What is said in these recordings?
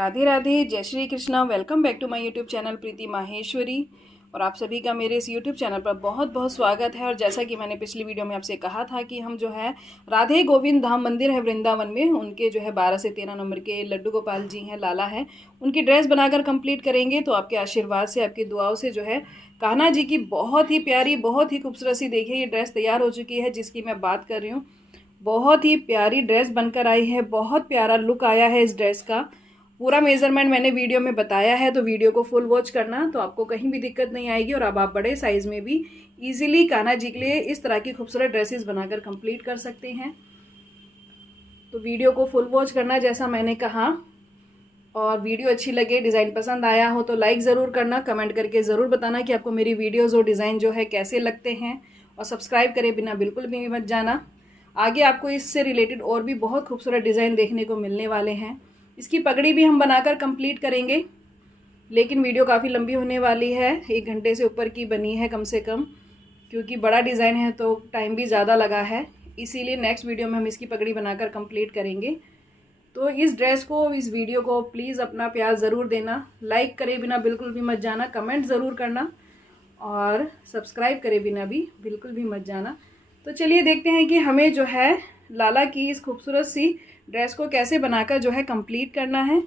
राधे राधे, जय Shri Krishna. Welcome back to my YouTube channel Preeti Maheshwari. और आप सभी का मेरे इस यूट्यूब चैनल पर बहुत बहुत स्वागत है। और जैसा कि मैंने पिछली वीडियो में आपसे कहा था कि हम जो है राधे गोविंद धाम मंदिर है वृंदावन में, उनके जो है 12 से 13 नंबर के लड्डू गोपाल जी हैं, लाला है, उनकी ड्रेस बनाकर कंप्लीट करेंगे। तो आपके आशीर्वाद से, आपकी दुआओं से जो है कान्हा जी की बहुत ही प्यारी, बहुत ही खूबसूरत सी, देखिए ये ड्रेस तैयार हो चुकी है जिसकी मैं बात कर रही हूँ। बहुत ही प्यारी ड्रेस बनकर आई है, बहुत प्यारा लुक आया है इस ड्रेस का। पूरा मेजरमेंट मैंने वीडियो में बताया है, तो वीडियो को फुल वॉच करना, तो आपको कहीं भी दिक्कत नहीं आएगी। और अब आप बड़े साइज में भी इजीली कान्हा जी के लिए इस तरह की खूबसूरत ड्रेसेस बनाकर कंप्लीट कर सकते हैं। तो वीडियो को फुल वॉच करना जैसा मैंने कहा। और वीडियो अच्छी लगे, डिज़ाइन पसंद आया हो तो लाइक ज़रूर करना, कमेंट करके ज़रूर बताना कि आपको मेरी वीडियोज़ और डिज़ाइन जो है कैसे लगते हैं। और सब्सक्राइब करे बिना बिल्कुल भी मत जाना, आगे आपको इससे रिलेटेड और भी बहुत खूबसूरत डिज़ाइन देखने को मिलने वाले हैं। इसकी पगड़ी भी हम बनाकर कंप्लीट करेंगे, लेकिन वीडियो काफ़ी लंबी होने वाली है, 1 घंटे से ऊपर की बनी है कम से कम, क्योंकि बड़ा डिज़ाइन है तो टाइम भी ज़्यादा लगा है। इसीलिए नेक्स्ट वीडियो में हम इसकी पगड़ी बनाकर कंप्लीट करेंगे। तो इस ड्रेस को, इस वीडियो को प्लीज़ अपना प्यार ज़रूर देना, लाइक करे बिना बिल्कुल भी मत जाना, कमेंट ज़रूर करना और सब्सक्राइब करे बिना भी बिल्कुल भी मत जाना। तो चलिए देखते हैं कि हमें जो है लाला की इस खूबसूरत सी ड्रेस को कैसे बनाकर जो है कंप्लीट करना है।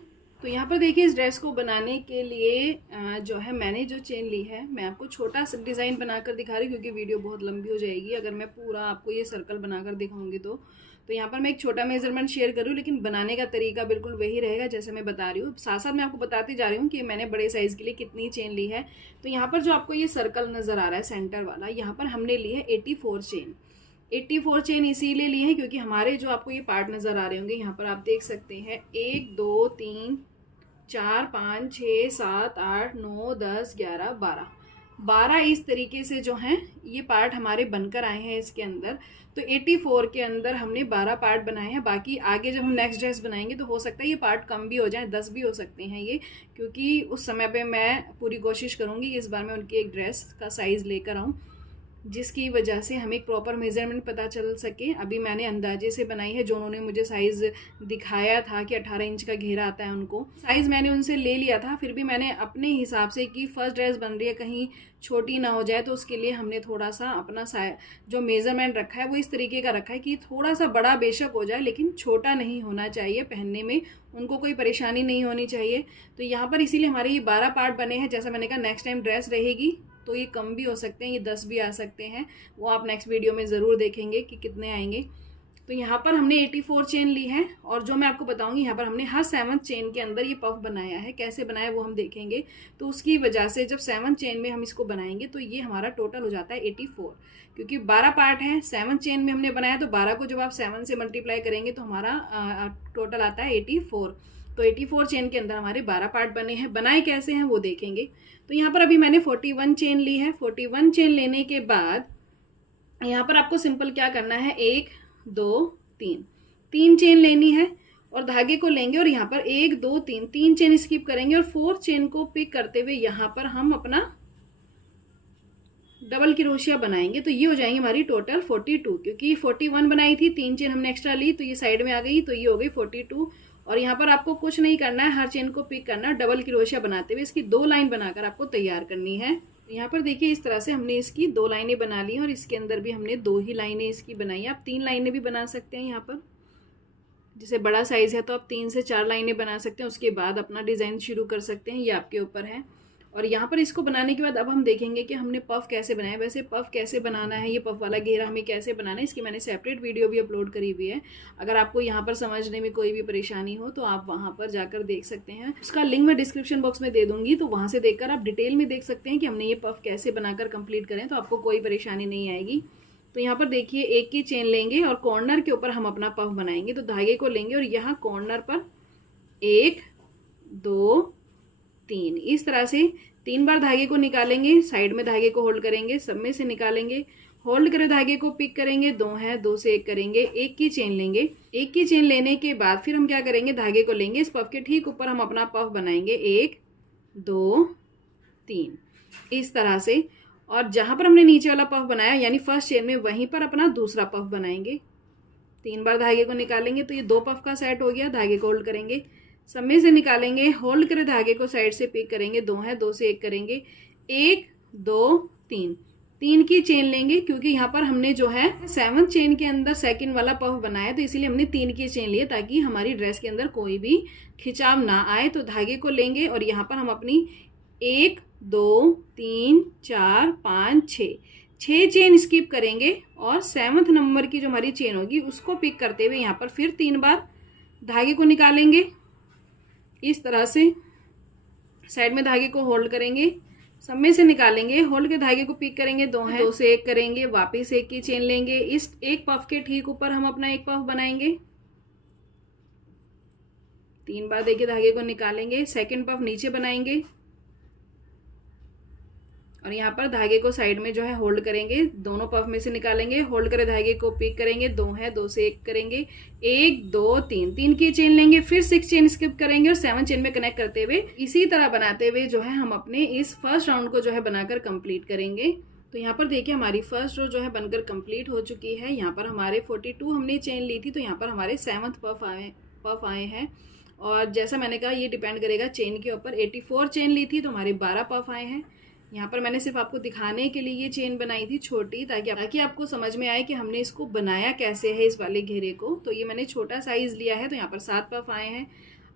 तो यहाँ पर देखिए, इस ड्रेस को बनाने के लिए जो है मैंने जो चेन ली है, मैं आपको छोटा सा डिज़ाइन बनाकर दिखा रही हूँ क्योंकि वीडियो बहुत लंबी हो जाएगी अगर मैं पूरा आपको ये सर्कल बनाकर दिखाऊंगी। तो यहाँ पर मैं एक छोटा मेजरमेंट शेयर करूँ, लेकिन बनाने का तरीका बिल्कुल वही रहेगा जैसे मैं बता रही हूँ। साथ साथ मैं आपको बताती जा रही हूँ कि मैंने बड़े साइज़ के लिए कितनी चेन ली है। तो यहाँ पर जो आपको ये सर्कल नज़र आ रहा है सेंटर वाला, यहाँ पर हमने ली है 84 चेन। 84 चेन इसीलिए ली है क्योंकि हमारे जो आपको ये पार्ट नज़र आ रहे होंगे, यहाँ पर आप देख सकते हैं 1 2 3 4 5 6 7 8 9 10 11 12 इस तरीके से जो हैं ये पार्ट हमारे बनकर आए हैं इसके अंदर। तो 84 के अंदर हमने 12 पार्ट बनाए हैं। बाकी आगे जब हम नेक्स्ट ड्रेस बनाएंगे तो हो सकता है ये पार्ट कम भी हो जाए, 10 भी हो सकते हैं ये, क्योंकि उस समय पे मैं पूरी कोशिश करूँगी कि इस बार मैं उनकी एक ड्रेस का साइज़ लेकर आऊँ, जिसकी वजह से हमें एक प्रॉपर मेजरमेंट पता चल सके। अभी मैंने अंदाजे से बनाई है, जो उन्होंने मुझे साइज़ दिखाया था कि 18 इंच का घेरा आता है, उनको साइज़ मैंने उनसे ले लिया था। फिर भी मैंने अपने हिसाब से कि फर्स्ट ड्रेस बन रही है, कहीं छोटी ना हो जाए, तो उसके लिए हमने थोड़ा सा अपना जो मेज़रमेंट रखा है वो इस तरीके का रखा है कि थोड़ा सा बड़ा बेशक हो जाए लेकिन छोटा नहीं होना चाहिए, पहनने में उनको कोई परेशानी नहीं होनी चाहिए। तो यहाँ पर इसीलिए हमारे ये 12 पार्ट बने हैं। जैसा मैंने कहा, नेक्स्ट टाइम ड्रेस रहेगी तो ये कम भी हो सकते हैं, ये 10 भी आ सकते हैं, वो आप नेक्स्ट वीडियो में ज़रूर देखेंगे कि कितने आएंगे। तो यहाँ पर हमने 84 चेन ली है और जो मैं आपको बताऊंगी, यहाँ पर हमने हर 7 चेन के अंदर ये पफ बनाया है। कैसे बनाया वो हम देखेंगे। तो उसकी वजह से जब 7 चेन में हम इसको बनाएंगे तो ये हमारा टोटल हो जाता है 84, क्योंकि 12 पार्ट हैं, 7 चेन में हमने बनाया, तो 12 को जब आप 7 से मल्टीप्लाई करेंगे तो हमारा टोटल आता है 84। तो 84 चेन के अंदर हमारे 12 पार्ट बने हैं। बनाए कैसे हैं वो देखेंगे। तो यहाँ पर अभी मैंने 41 चेन ली है। 41 चेन लेने के बाद यहाँ पर आपको सिंपल क्या करना है, 1 2 3 चेन लेनी है और धागे को लेंगे और यहाँ पर 1 2 3 चेन स्किप करेंगे और 4 चेन को पिक करते हुए यहाँ पर हम अपना डबल क्रोशिया बनाएंगे। तो ये हो जाएंगे हमारी टोटल 42, क्योंकि 41 बनाई थी, 3 चेन हमने एक्स्ट्रा ली तो ये साइड में आ गई, तो ये हो गई 42। और यहाँ पर आपको कुछ नहीं करना है, हर चेन को पिक करना, डबल क्रोशिया बनाते हुए इसकी 2 लाइन बनाकर आपको तैयार करनी है। यहाँ पर देखिए, इस तरह से हमने इसकी 2 लाइनें बना ली और इसके अंदर भी हमने 2 ही लाइनें इसकी बनाई। आप 3 लाइनें भी बना सकते हैं। यहाँ पर जैसे बड़ा साइज़ है तो आप 3 से 4 लाइनें बना सकते हैं, उसके बाद अपना डिज़ाइन शुरू कर सकते हैं, ये आपके ऊपर है। और यहाँ पर इसको बनाने के बाद अब हम देखेंगे कि हमने पफ कैसे बनाया। वैसे पफ कैसे बनाना है, ये पफ वाला घेरा हमें कैसे बनाना है, इसकी मैंने सेपरेट वीडियो भी अपलोड करी हुई है। अगर आपको यहाँ पर समझने में कोई भी परेशानी हो तो आप वहाँ पर जाकर देख सकते हैं, उसका लिंक मैं डिस्क्रिप्शन बॉक्स में दे दूँगी, तो वहाँ से देखकर आप डिटेल में देख सकते हैं कि हमने ये पफ कैसे बनाकर कंप्लीट करें, तो आपको कोई परेशानी नहीं आएगी। तो यहाँ पर देखिए, 1 की चेन लेंगे और कॉर्नर के ऊपर हम अपना पफ बनाएंगे। तो धागे को लेंगे और यहाँ कॉर्नर पर 1 2 3 इस तरह से 3 बार धागे को निकालेंगे, साइड में धागे को होल्ड करेंगे, सब में से निकालेंगे, होल्ड करे धागे को पिक करेंगे, 2 है, 2 से 1 करेंगे, 1 की चेन लेंगे। 1 की चेन लेने के बाद फिर हम क्या करेंगे, धागे को लेंगे, इस पफ के ठीक ऊपर हम अपना पफ बनाएंगे, 1 2 3 इस तरह से। और जहाँ पर हमने नीचे वाला पफ बनाया यानी फर्स्ट चेन में, वहीं पर अपना दूसरा पफ बनाएंगे। 3 बार धागे को निकालेंगे तो ये 2 पफ का सेट हो गया, धागे को होल्ड करेंगे, सब में से निकालेंगे, होल्ड कर धागे को साइड से पिक करेंगे, 2 है, 2 से 1 करेंगे, 1 2 3, 3 की चेन लेंगे क्योंकि यहाँ पर हमने जो है 7th चेन के अंदर सेकंड वाला पफ बनाया, तो इसीलिए हमने 3 की चेन लिए ताकि हमारी ड्रेस के अंदर कोई भी खिंचाव ना आए। तो धागे को लेंगे और यहाँ पर हम अपनी 1 2 3 4 5 6 चेन स्किप करेंगे और 7th नंबर की जो हमारी चेन होगी उसको पिक करते हुए यहाँ पर फिर 3 बार धागे को निकालेंगे। इस तरह से साइड में धागे को होल्ड करेंगे, सब में से निकालेंगे, होल्ड के धागे को पिक करेंगे, 2 है, 2 से 1 करेंगे, वापस 1 की चेन लेंगे। इस एक पफ के ठीक ऊपर हम अपना एक पफ बनाएंगे, 3 बार देखिए धागे को निकालेंगे, सेकंड पफ नीचे बनाएंगे और यहाँ पर धागे को साइड में जो है होल्ड करेंगे, दोनों पफ में से निकालेंगे, होल्ड करे धागे को पिक करेंगे, 2 है, 2 से 1 करेंगे, 1 2 3, 3 की चेन लेंगे, फिर 6 चेन स्किप करेंगे और 7 चेन में कनेक्ट करते हुए इसी तरह बनाते हुए जो है हम अपने इस फर्स्ट राउंड को जो है बनाकर कंप्लीट करेंगे। तो यहाँ पर देखिए हमारी फर्स्ट रो जो है बनकर कंप्लीट हो चुकी है। यहाँ पर हमारे 42 हमने चेन ली थी, तो यहाँ पर हमारे 7th पफ आए हैं और जैसा मैंने कहा ये डिपेंड करेगा चेन के ऊपर। 84 चेन ली थी तो हमारे 12 पफ आए हैं। यहाँ पर मैंने सिर्फ आपको दिखाने के लिए ये चेन बनाई थी छोटी, ताकि आपको समझ में आए कि हमने इसको बनाया कैसे है इस वाले घेरे को। तो ये मैंने छोटा साइज लिया है, तो यहाँ पर 7 पफ आए हैं।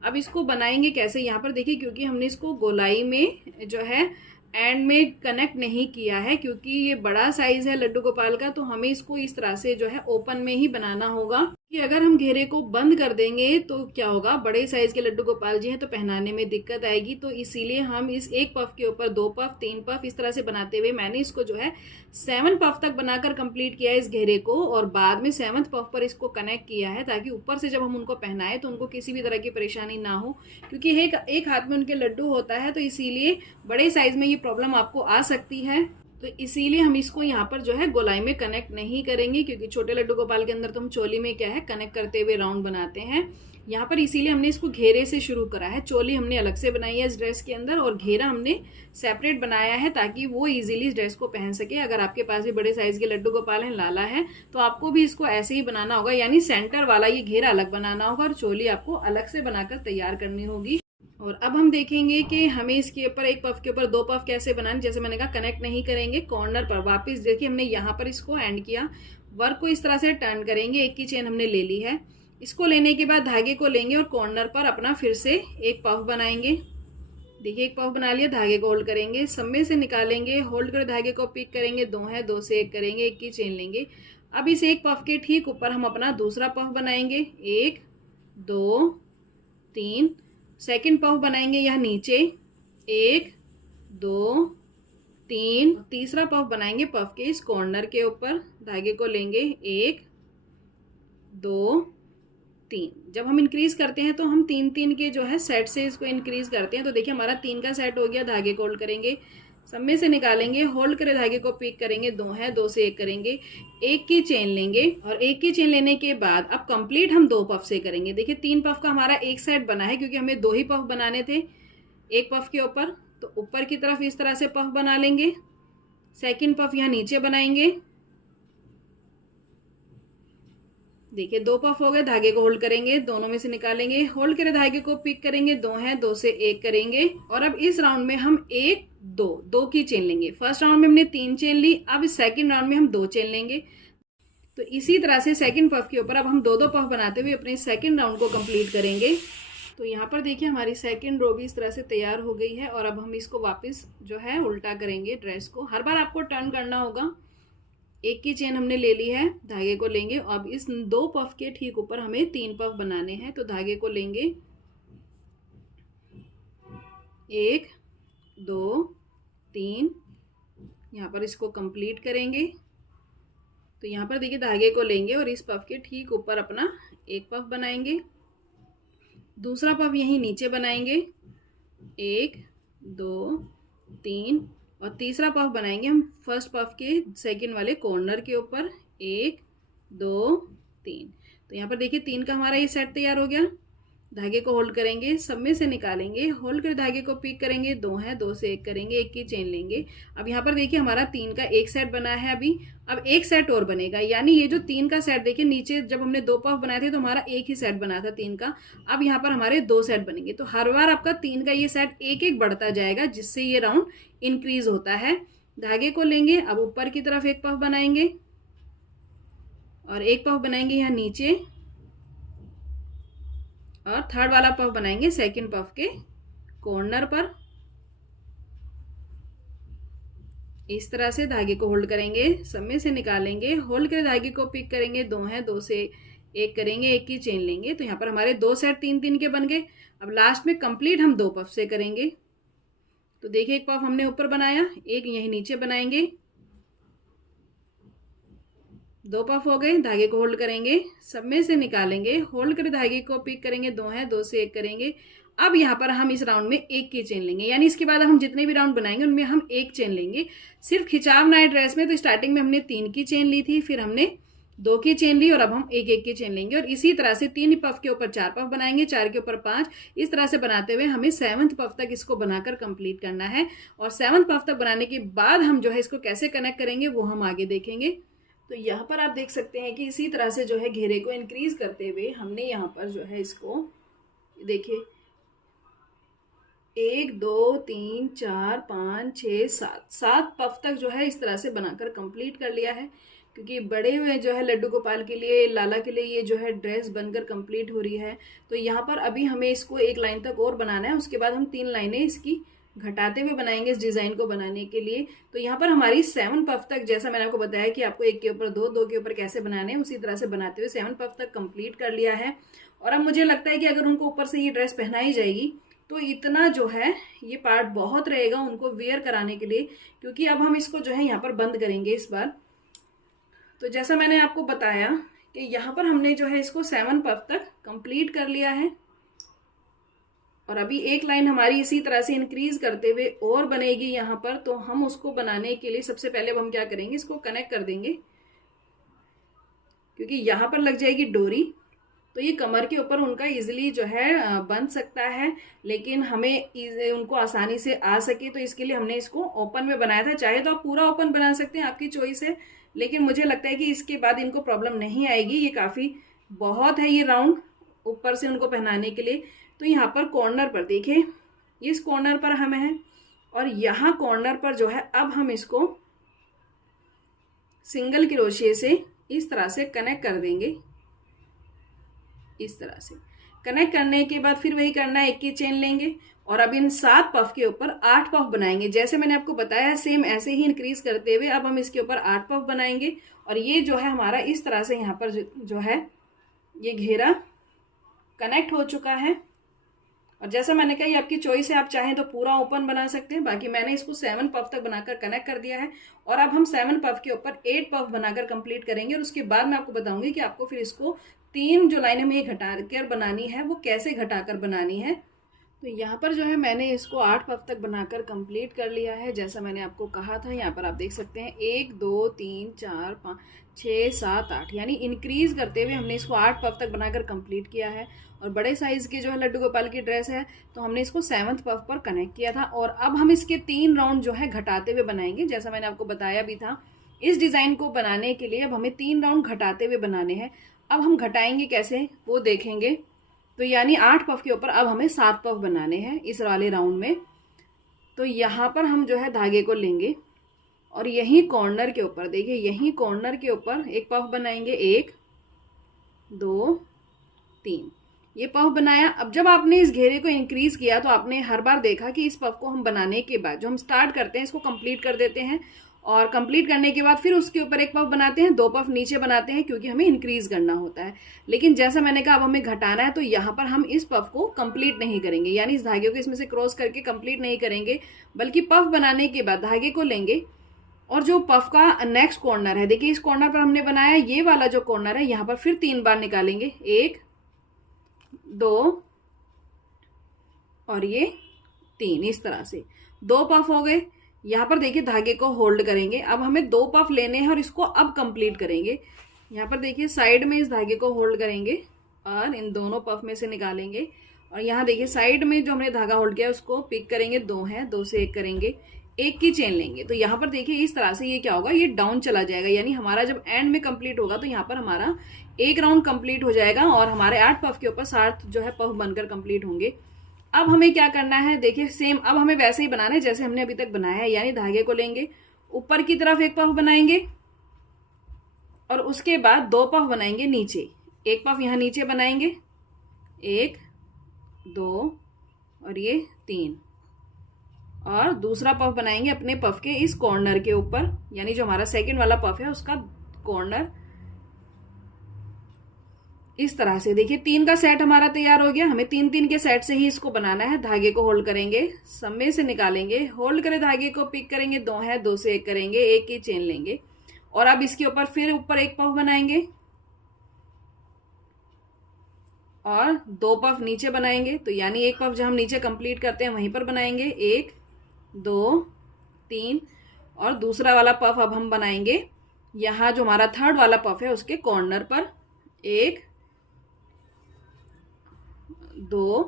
अब इसको बनाएंगे कैसे, यहाँ पर देखिए क्योंकि हमने इसको गोलाई में जो है एंड में कनेक्ट नहीं किया है, क्योंकि ये बड़ा साइज है लड्डू गोपाल का, तो हमें इसको इस तरह से जो है ओपन में ही बनाना होगा कि अगर हम घेरे को बंद कर देंगे तो क्या होगा, बड़े साइज के लड्डू गोपाल जी हैं तो पहनाने में दिक्कत आएगी। तो इसीलिए हम इस एक पफ के ऊपर 2 पफ 3 पफ इस तरह से बनाते हुए मैंने इसको जो है 7 पफ तक बनाकर कंप्लीट किया है इस घेरे को, और बाद में 7th पफ पर इसको कनेक्ट किया है ताकि ऊपर से जब हम उनको पहनाएं तो उनको किसी भी तरह की परेशानी ना हो, क्योंकि एक हाथ में उनके लड्डू होता है, तो इसीलिए बड़े साइज में ये प्रॉब्लम आपको आ सकती है। तो इसीलिए हम इसको यहाँ पर जो है गोलाई में कनेक्ट नहीं करेंगे, क्योंकि छोटे लड्डू गोपाल के अंदर तो हम चोली में क्या है कनेक्ट करते हुए राउंड बनाते हैं। यहाँ पर इसीलिए हमने इसको घेरे से शुरू करा है। चोली हमने अलग से बनाई है इस ड्रेस के अंदर और घेरा हमने सेपरेट बनाया है ताकि वो इजीली इस ड्रेस को पहन सके। अगर आपके पास भी बड़े साइज के लड्डू गोपाल हैं, लाला है, तो आपको भी इसको ऐसे ही बनाना होगा, यानी सेंटर वाला ये घेरा अलग बनाना होगा और चोली आपको अलग से बनाकर तैयार करनी होगी। और अब हम देखेंगे कि हमें इसके ऊपर एक पफ के ऊपर 2 पफ कैसे बनाने। जैसे मैंने कहा कनेक्ट नहीं करेंगे, कॉर्नर पर वापस देखिए हमने यहाँ पर इसको एंड किया, वर्क को इस तरह से टर्न करेंगे, 1 की चेन हमने ले ली है। इसको लेने के बाद धागे को लेंगे और कॉर्नर पर अपना फिर से एक पफ बनाएंगे। देखिए एक पफ बना लिया, धागे को होल्ड करेंगे, सब में से निकालेंगे, होल्ड कर धागे को पिक करेंगे, 2 है, 2 से 1 करेंगे, 1 की चेन लेंगे। अब इस एक पफ के ठीक ऊपर हम अपना दूसरा पफ बनाएंगे, 1 2 3, सेकंड पफ बनाएंगे यहाँ नीचे, 1 2 3, तीसरा पफ बनाएंगे पफ के इस कॉर्नर के ऊपर, धागे को लेंगे, 1 2 3। जब हम इंक्रीज करते हैं तो हम 3 के जो है सेट से इसको इंक्रीज करते हैं। तो देखिए हमारा 3 का सेट हो गया, धागे को होल्ड करेंगे, सब में से निकालेंगे, होल्ड करे धागे को पिक करेंगे, 2 है, 2 से 1 करेंगे, 1 की चेन लेंगे और 1 की चेन लेने के बाद अब कंप्लीट हम 2 पफ से करेंगे। देखिए 3 पफ का हमारा एक सेट बना है, क्योंकि हमें 2 ही पफ बनाने थे एक पफ के ऊपर। तो ऊपर की तरफ इस तरह से पफ बना लेंगे, सेकंड पफ यहाँ नीचे बनाएंगे। देखिए 2 पफ हो गए, धागे को होल्ड करेंगे, दोनों में से निकालेंगे, होल्ड करे धागे को पिक करेंगे, 2 है, 2 से 1 करेंगे। और अब इस राउंड में हम 1 2 की चेन लेंगे। फर्स्ट राउंड में हमने 3 चेन ली, अब सेकंड राउंड में हम 2 चेन लेंगे। तो इसी तरह से सेकंड पफ के ऊपर अब हम 2 पफ बनाते हुए अपने सेकंड राउंड को कंप्लीट करेंगे। तो यहाँ पर देखिए हमारी सेकंड रो भी इस तरह से तैयार हो गई है और अब हम इसको वापस जो है उल्टा करेंगे ड्रेस को। हर बार आपको टर्न करना होगा। 1 की चेन हमने ले ली है, धागे को लेंगे, अब इस 2 पफ के ठीक ऊपर हमें 3 पफ बनाने हैं। तो धागे को लेंगे, 1 2 3, यहाँ पर इसको कंप्लीट करेंगे। तो यहाँ पर देखिए धागे को लेंगे और इस पफ के ठीक ऊपर अपना एक पफ बनाएंगे, दूसरा पफ यहीं नीचे बनाएंगे, 1 2 3, और तीसरा पफ बनाएंगे हम फर्स्ट पफ के सेकंड वाले कॉर्नर के ऊपर, 1 2 3। तो यहाँ पर देखिए 3 का हमारा ये सेट तैयार हो गया। धागे को होल्ड करेंगे, सब में से निकालेंगे, होल्ड कर धागे को पिक करेंगे, 2 है, 2 से 1 करेंगे, 1 की चेन लेंगे। अब यहाँ पर देखिए हमारा 3 का एक सेट बना है अभी, अब एक सेट और बनेगा, यानी ये जो 3 का सेट देखिए नीचे जब हमने 2 पफ बनाए थे तो हमारा एक ही सेट बना था 3 का, अब यहाँ पर हमारे 2 सेट बनेंगे। तो हर बार आपका 3 का ये सेट एक एक बढ़ता जाएगा, जिससे ये राउंड इंक्रीज होता है। धागे को लेंगे, अब ऊपर की तरफ एक पफ बनाएंगे और एक पफ बनाएंगे यहाँ नीचे, और थर्ड वाला पफ बनाएंगे सेकंड पफ के कॉर्नर पर। इस तरह से धागे को होल्ड करेंगे, सब में से निकालेंगे, होल्ड कर धागे को पिक करेंगे, 2 है, 2 से 1 करेंगे, 1 की चेन लेंगे। तो यहाँ पर हमारे 2 सेट 3-3 के बन गए। अब लास्ट में कंप्लीट हम 2 पफ से करेंगे। तो देखिए एक पफ हमने ऊपर बनाया, एक यही नीचे बनाएंगे, 2 पफ हो गए। धागे को होल्ड करेंगे, सब में से निकालेंगे, होल्ड कर धागे को पिक करेंगे, 2 है, 2 से 1 करेंगे। अब यहाँ पर हम इस राउंड में 1 की चेन लेंगे, यानी इसके बाद हम जितने भी राउंड बनाएंगे उनमें हम 1 चेन लेंगे। सिर्फ खिंचाव ना है ड्रेस में, तो स्टार्टिंग में हमने 3 की चेन ली थी, फिर हमने 2 की चेन ली और अब हम 1-1 की चेन लेंगे। और इसी तरह से 3 पफ के ऊपर 4 पफ बनाएंगे, 4 के ऊपर 5, इस तरह से बनाते हुए हमें 7th पफ तक इसको बनाकर कंप्लीट करना है। और 7th पफ तक बनाने के बाद हम जो है इसको कैसे कनेक्ट करेंगे वो हम आगे देखेंगे। तो यहाँ पर आप देख सकते हैं कि इसी तरह से जो है घेरे को इंक्रीज करते हुए हमने यहाँ पर जो है इसको देखिए 1 2 3 4 5 6 7 पफ तक जो है इस तरह से बनाकर कंप्लीट कर लिया है। क्योंकि बड़े हुए जो है लड्डू गोपाल के लिए, लाला के लिए ये जो है ड्रेस बनकर कंप्लीट हो रही है। तो यहाँ पर अभी हमें इसको 1 लाइन तक और बनाना है, उसके बाद हम 3 लाइनें इसकी घटाते हुए बनाएंगे इस डिज़ाइन को बनाने के लिए। तो यहाँ पर हमारी 7 पफ तक, जैसा मैंने आपको बताया कि आपको 1 के ऊपर 2, 2 के ऊपर कैसे बनाने हैं, उसी तरह से बनाते हुए 7 पफ तक कंप्लीट कर लिया है। और अब मुझे लगता है कि अगर उनको ऊपर से ये ड्रेस पहनाई जाएगी तो इतना जो है ये पार्ट बहुत रहेगा उनको वेयर कराने के लिए, क्योंकि अब हम इसको जो है यहाँ पर बंद करेंगे इस बार। तो जैसा मैंने आपको बताया कि यहाँ पर हमने जो है इसको 7 पफ तक कंप्लीट कर लिया है। और अभी 1 लाइन हमारी इसी तरह से इंक्रीज करते हुए और बनेगी यहाँ पर। तो हम उसको बनाने के लिए सबसे पहले अब हम क्या करेंगे, इसको कनेक्ट कर देंगे, क्योंकि यहाँ पर लग जाएगी डोरी। तो ये कमर के ऊपर उनका इजीली जो है बन सकता है, लेकिन हमें उनको आसानी से आ सके तो इसके लिए हमने इसको ओपन में बनाया था। चाहे तो आप पूरा ओपन बना सकते हैं, आपकी चॉइस है, लेकिन मुझे लगता है कि इसके बाद इनको प्रॉब्लम नहीं आएगी। ये काफ़ी बहुत है ये राउंड ऊपर से उनको पहनाने के लिए। तो यहाँ पर कॉर्नर पर देखिए, इस कॉर्नर पर हमें है और यहाँ कॉर्नर पर जो है अब हम इसको सिंगल क्रोशिये से इस तरह से कनेक्ट कर देंगे। इस तरह से कनेक्ट करने के बाद फिर वही करना है, 1 की चेन लेंगे और अब इन 7 पफ के ऊपर 8 पफ बनाएंगे। जैसे मैंने आपको बताया सेम ऐसे ही इंक्रीज करते हुए अब हम इसके ऊपर 8 पफ बनाएंगे। और ये जो है हमारा इस तरह से यहाँ पर जो है ये घेरा कनेक्ट हो चुका है। और जैसा मैंने कहा ये आपकी चॉइस है, आप चाहें तो पूरा ओपन बना सकते हैं, बाकी मैंने इसको 7 पफ तक बनाकर कनेक्ट कर दिया है। और अब हम 7 पफ के ऊपर 8 पफ बनाकर कंप्लीट करेंगे और उसके बाद मैं आपको बताऊंगी कि आपको फिर इसको 3 जो लाइन हमें ये घटाकर बनानी है वो कैसे घटाकर बनानी है। तो यहाँ पर जो है मैंने इसको 8 पफ तक बनाकर कंप्लीट कर लिया है, जैसा मैंने आपको कहा था। यहाँ पर आप देख सकते हैं 1 2 3 4 5 6 7 8, यानी इंक्रीज करते हुए हमने इसको 8 पफ तक बनाकर कंप्लीट किया है। और बड़े साइज़ की जो है लड्डू गोपाल की ड्रेस है तो हमने इसको 7th पफ पर कनेक्ट किया था। और अब हम इसके 3 राउंड जो है घटाते हुए बनाएंगे, जैसा मैंने आपको बताया भी था। इस डिज़ाइन को बनाने के लिए अब हमें 3 राउंड घटाते हुए बनाने हैं। अब हम घटाएंगे कैसे वो देखेंगे। तो यानी 8 पफ के ऊपर अब हमें 7 पफ बनाने हैं इस वाले राउंड में। तो यहाँ पर हम जो है धागे को लेंगे और यहीं कॉर्नर के ऊपर देखिए, यहीं कॉर्नर के ऊपर एक पफ बनाएंगे, 1 2 3 ये पफ बनाया। अब जब आपने इस घेरे को इंक्रीज किया तो आपने हर बार देखा कि इस पफ को हम बनाने के बाद जो हम स्टार्ट करते हैं इसको कंप्लीट कर देते हैं और कंप्लीट करने के बाद फिर उसके ऊपर एक पफ बनाते हैं, 2 पफ नीचे बनाते हैं, क्योंकि हमें इंक्रीज करना होता है। लेकिन जैसा मैंने कहा अब हमें घटाना है, तो यहाँ पर हम इस पफ को कंप्लीट नहीं करेंगे, यानी इस धागे को इसमें से क्रॉस करके कंप्लीट नहीं करेंगे, बल्कि पफ बनाने के बाद धागे को लेंगे और जो पफ का नेक्स्ट कॉर्नर है, देखिए इस कॉर्नर पर हमने बनाया, ये वाला जो कॉर्नर है यहाँ पर फिर 3 बार निकालेंगे, 1 2 और ये 3, इस तरह से 2 पफ हो गए। यहाँ पर देखिए धागे को होल्ड करेंगे, अब हमें 2 पफ लेने हैं और इसको अब कंप्लीट करेंगे। यहाँ पर देखिए साइड में इस धागे को होल्ड करेंगे और इन दोनों पफ में से निकालेंगे। और यहाँ देखिए साइड में जो हमने धागा होल्ड किया है उसको पिक करेंगे, 2 हैं, 2 से 1 करेंगे, 1 की चेन लेंगे। तो यहाँ पर देखिए इस तरह से ये क्या होगा, ये डाउन चला जाएगा, यानी हमारा जब एंड में कंप्लीट होगा तो यहाँ पर हमारा 1 राउंड कंप्लीट हो जाएगा और हमारे 8 पफ के ऊपर 7 जो है पफ बनकर कंप्लीट होंगे। अब हमें क्या करना है, देखिए सेम अब हमें वैसे ही बनाना है जैसे हमने अभी तक बनाया है, यानी धागे को लेंगे, ऊपर की तरफ 1 पफ बनाएंगे और उसके बाद 2 पफ बनाएंगे नीचे, 1 पफ यहाँ नीचे बनाएंगे, 1 2 और ये 3, और दूसरा पफ बनाएंगे अपने पफ के इस कॉर्नर के ऊपर, यानी जो हमारा सेकंड वाला पफ है उसका कॉर्नर इस तरह से। देखिए 3 का सेट हमारा तैयार हो गया। हमें 3-3 के सेट से ही इसको बनाना है। धागे को होल्ड करेंगे, सम्मे से निकालेंगे, होल्ड करें धागे को, पिक करेंगे, 2 है, 2 से 1 करेंगे, 1 की चेन लेंगे और अब इसके ऊपर फिर ऊपर 1 पफ बनाएंगे और 2 पफ नीचे बनाएंगे। तो यानी 1 पफ जब हम नीचे कंप्लीट करते हैं वहीं पर बनाएंगे, 1 2 3, और दूसरा वाला पफ अब हम बनाएंगे यहाँ जो हमारा थर्ड वाला पफ है उसके कॉर्नर पर, 1 2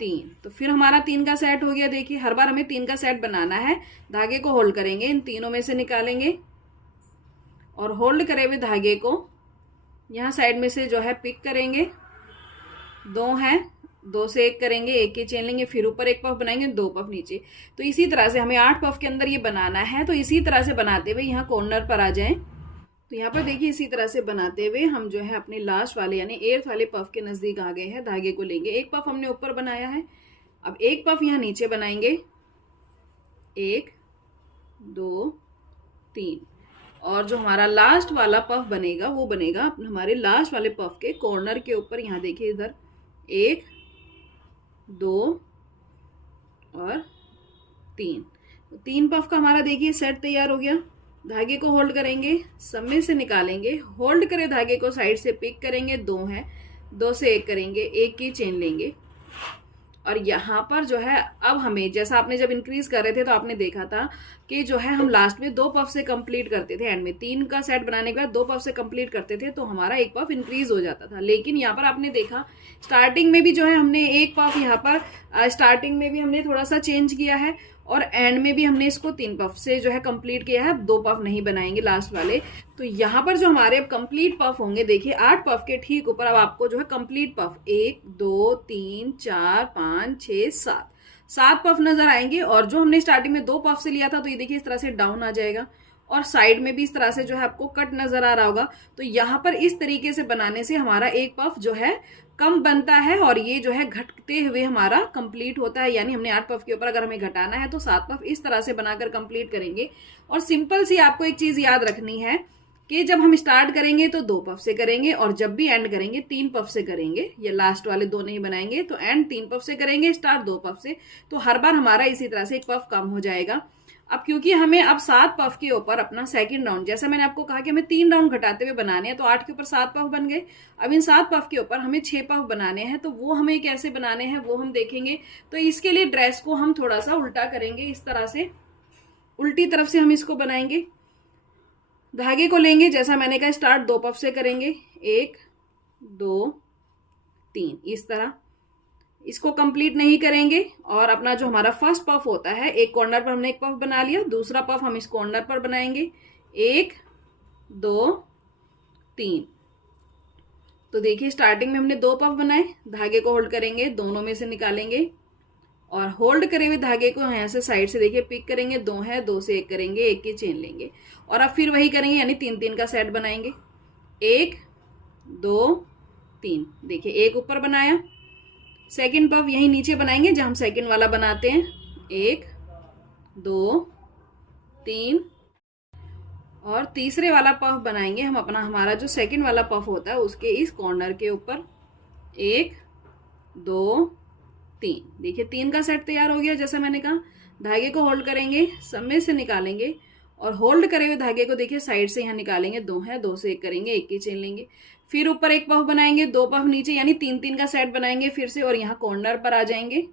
3। तो फिर हमारा 3 का सेट हो गया। देखिए हर बार हमें 3 का सेट बनाना है। धागे को होल्ड करेंगे, इन तीनों में से निकालेंगे और होल्ड करे हुए धागे को यहाँ साइड में से जो है पिक करेंगे, 2 हैं, 2 से 1 करेंगे, 1 की चेन लेंगे, फिर ऊपर 1 पफ बनाएंगे, 2 पफ नीचे। तो इसी तरह से हमें 8 पफ के अंदर ये बनाना है। तो इसी तरह से बनाते हुए यहाँ कॉर्नर पर आ जाएं। तो यहाँ पर देखिए इसी तरह से बनाते हुए हम जो है अपने लास्ट वाले यानी 8th वाले पफ के नज़दीक आ गए हैं। धागे को लेंगे, 1 पफ हमने ऊपर बनाया है, अब 1 पफ यहाँ नीचे बनाएंगे, 1 2 3, और जो हमारा लास्ट वाला पफ बनेगा वो बनेगा हमारे लास्ट वाले पफ के कॉर्नर के ऊपर। यहाँ देखिए इधर 1 2 और 3, 3 पफ का हमारा देखिए सेट तैयार हो गया। धागे को होल्ड करेंगे, सम्मे से निकालेंगे, होल्ड करे धागे को साइड से पिक करेंगे, 2 हैं, 2 से 1 करेंगे, 1 की चेन लेंगे और यहाँ पर जो है अब हमें जैसा आपने जब इंक्रीज कर रहे थे तो आपने देखा था कि जो है हम लास्ट में 2 पफ से कंप्लीट करते थे। एंड में 3 का सेट बनाने के बाद 2 पफ से कंप्लीट करते थे तो हमारा 1 पफ इंक्रीज हो जाता था। लेकिन यहाँ पर आपने देखा स्टार्टिंग में भी जो है हमने 1 पफ यहाँ पर स्टार्टिंग में भी हमने थोड़ा सा चेंज किया है और एंड में भी हमने इसको 3 पफ से जो है कंप्लीट किया है। 2 पफ नहीं बनाएंगे लास्ट वाले। तो यहाँ पर जो हमारे अब कंप्लीट पफ होंगे, देखिए 8 पफ के ठीक ऊपर अब आपको जो है कंप्लीट पफ 1 2 3 4 5 6 7 पफ नजर आएंगे। और जो हमने स्टार्टिंग में 2 पफ से लिया था तो ये देखिए इस तरह से डाउन आ जाएगा और साइड में भी इस तरह से जो है आपको कट नजर आ रहा होगा। तो यहाँ पर इस तरीके से बनाने से हमारा 1 पफ जो है कम बनता है और ये जो है घटते हुए हमारा कंप्लीट होता है। यानी हमने 8 पफ के ऊपर अगर हमें घटाना है तो 7 पफ इस तरह से बनाकर कंप्लीट करेंगे। और सिंपल सी आपको एक चीज याद रखनी है कि जब हम स्टार्ट करेंगे तो 2 पफ से करेंगे और जब भी एंड करेंगे 3 पफ से करेंगे। ये लास्ट वाले 2 नहीं बनाएंगे तो एंड 3 पफ से करेंगे, स्टार्ट 2 पफ से। तो हर बार हमारा इसी तरह से 1 पफ कम हो जाएगा। अब क्योंकि हमें अब 7 पफ के ऊपर अपना सेकंड राउंड, जैसा मैंने आपको कहा कि हमें 3 राउंड घटाते हुए बनाने हैं तो 8 के ऊपर 7 पफ बन गए। अब इन 7 पफ के ऊपर हमें 6 पफ बनाने हैं तो वो हमें कैसे बनाने हैं वो हम देखेंगे। तो इसके लिए ड्रेस को हम थोड़ा सा उल्टा करेंगे, इस तरह से उल्टी तरफ से हम इसको बनाएंगे। धागे को लेंगे, जैसा मैंने कहा स्टार्ट 2 पफ से करेंगे, 1 2 3 इस तरह। इसको कंप्लीट नहीं करेंगे और अपना जो हमारा फर्स्ट पफ होता है, एक कॉर्नर पर हमने 1 पफ बना लिया, दूसरा पफ हम इस कॉर्नर पर बनाएंगे, 1 2 3। तो देखिए स्टार्टिंग में हमने 2 पफ बनाए, धागे को होल्ड करेंगे, दोनों में से निकालेंगे और होल्ड करे हुए धागे को यहाँ से साइड से देखिए पिक करेंगे, 2 है, 2 से 1 करेंगे, 1 की चेन लेंगे और अब फिर वही करेंगे यानी 3-3 का सेट बनाएंगे, 1 2 3। देखिए 1 ऊपर बनाया, सेकंड पफ यहीं नीचे बनाएंगे जहां हम सेकंड वाला बनाते हैं, 1 2 3 और तीसरे वाला पफ बनाएंगे हम अपना हमारा जो सेकंड वाला पफ होता है उसके इस कॉर्नर के ऊपर, 1 2 3। देखिए 3 का सेट तैयार हो गया। जैसा मैंने कहा धागे को होल्ड करेंगे, सम्मे से निकालेंगे और होल्ड करे हुए धागे को देखिए साइड से यहाँ निकालेंगे, 2 है, 2 से 1 करेंगे, 1 की चेन लेंगे, फिर ऊपर 1 पफ बनाएंगे, 2 पफ नीचे यानी 3-3 का सेट बनाएंगे फिर से और यहाँ कॉर्नर पर आ जाएंगे।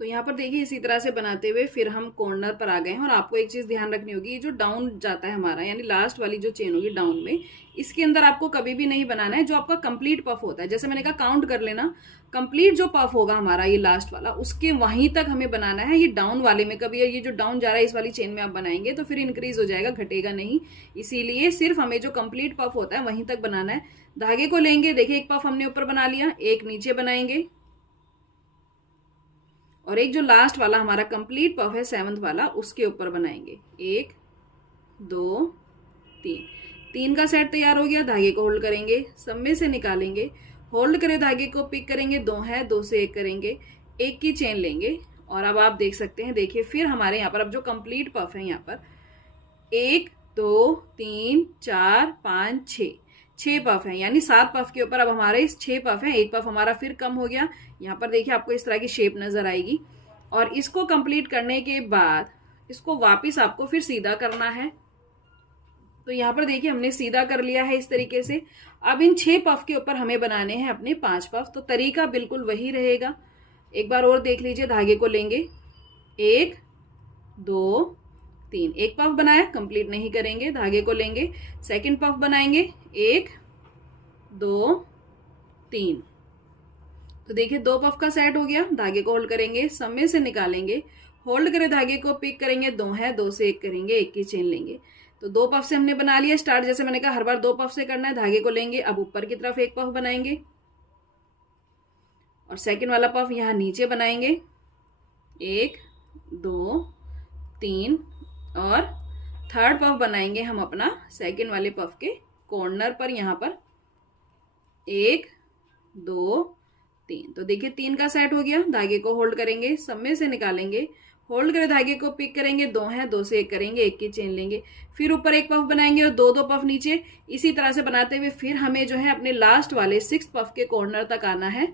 तो यहाँ पर देखिए इसी तरह से बनाते हुए फिर हम कॉर्नर पर आ गए हैं। और आपको एक चीज़ ध्यान रखनी होगी, ये जो डाउन जाता है हमारा, यानी लास्ट वाली जो चेन होगी डाउन में, इसके अंदर आपको कभी भी नहीं बनाना है। जो आपका कंप्लीट पफ होता है, जैसे मैंने कहा काउंट कर लेना, कंप्लीट जो पफ होगा हमारा ये लास्ट वाला, उसके वहीं तक हमें बनाना है। ये डाउन वाले में कभी ये जो डाउन जा रहा है इस वाली चेन में आप बनाएंगे तो फिर इंक्रीज हो जाएगा, घटेगा नहीं। इसीलिए सिर्फ हमें जो कंप्लीट पफ होता है वहीं तक बनाना है। धागे को लेंगे, देखिए एक पफ हमने ऊपर बना लिया, एक नीचे बनाएंगे, और एक जो लास्ट वाला हमारा कंप्लीट पफ है 7th वाला, उसके ऊपर बनाएंगे। 1 2 3, 3 का सेट तैयार हो गया। धागे को होल्ड करेंगे, सब में से निकालेंगे, होल्ड करे धागे को, पिक करेंगे, 2 है, 2 से 1 करेंगे, 1 की चेन लेंगे। और अब आप देख सकते हैं, देखिए फिर हमारे यहाँ पर अब जो कंप्लीट पफ है यहाँ पर 1 2 3 4 5 6 पफ है, यानी 7 पफ के ऊपर अब हमारे 6 पफ है। एक पफ हमारा फिर कम हो गया। यहाँ पर देखिए आपको इस तरह की शेप नजर आएगी। और इसको कंप्लीट करने के बाद इसको वापस आपको फिर सीधा करना है। तो यहाँ पर देखिए हमने सीधा कर लिया है इस तरीके से। अब इन 6 पफ के ऊपर हमें बनाने हैं अपने 5 पफ। तो तरीका बिल्कुल वही रहेगा, एक बार और देख लीजिए। धागे को लेंगे, 1 2 3, एक पफ बनाया, कंप्लीट नहीं करेंगे। धागे को लेंगे, सेकंड पफ बनाएंगे, 1 2 3। तो देखिए 2 पफ का सेट हो गया। धागे को होल्ड करेंगे, सब में से निकालेंगे, होल्ड करे धागे को, पिक करेंगे, 2 है, 2 से 1 करेंगे, 1 की चेन लेंगे। तो 2 पफ से हमने बना लिया स्टार्ट। जैसे मैंने कहा हर बार 2 पफ से करना है। धागे को लेंगे, अब ऊपर की तरफ 1 पफ बनाएंगे और सेकंड वाला पफ यहाँ नीचे बनाएंगे, 1 2 3, और थर्ड पफ बनाएंगे हम अपना सेकंड वाले पफ के कॉर्नर पर, यहाँ पर 1 2 3। तो देखिए 3 का सेट हो गया। धागे को होल्ड करेंगे, सब में से निकालेंगे, होल्ड करे धागे को, पिक करेंगे, 2 है, 2 से 1 करेंगे, 1 की चेन लेंगे। फिर ऊपर 1 पफ बनाएंगे और 2 पफ नीचे। इसी तरह से बनाते हुए फिर हमें जो है अपने लास्ट वाले 6 पफ के कॉर्नर तक आना है।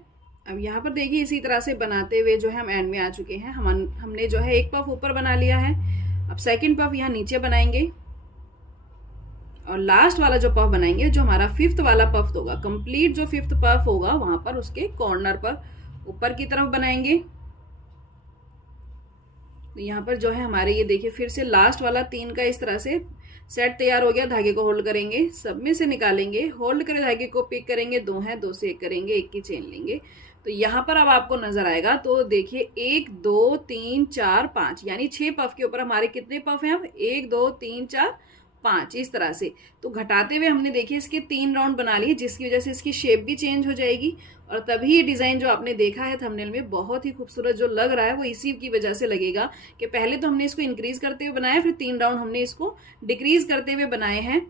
अब यहाँ पर देखिए इसी तरह से बनाते हुए जो है हम एंड में आ चुके हैं। हमने जो है 1 पफ ऊपर बना लिया है। अब सेकंड पफ यहाँ नीचे बनाएंगे और लास्ट वाला जो पफ बनाएंगे, जो हमारा 5th वाला पफ होगा, कंप्लीट जो 5th पफ होगा वहां पर उसके कॉर्नर पर ऊपर की तरफ बनाएंगे। तो यहाँ पर जो है हमारे ये देखिए फिर से लास्ट वाला 3 का इस तरह से सेट तैयार हो गया। धागे को होल्ड करेंगे, सब में से निकालेंगे, होल्ड करे धागे को, पिक करेंगे, 2 है, 2 से 1 करेंगे, 1 की चेन लेंगे। तो यहाँ पर अब आपको नजर आएगा, तो देखिए 1 2 3 4 5, यानी 6 पफ के ऊपर हमारे कितने पफ हैं अब, 1 2 3 4 5, इस तरह से। तो घटाते हुए हमने देखिए इसके 3 राउंड बना लिए, जिसकी वजह से इसकी शेप भी चेंज हो जाएगी। और तभी ये डिजाइन जो आपने देखा है थंबनेल में बहुत ही खूबसूरत जो लग रहा है, वो इसी की वजह से लगेगा कि पहले तो हमने इसको इंक्रीज करते हुए बनाया, फिर 3 राउंड हमने इसको डिक्रीज करते हुए बनाए हैं।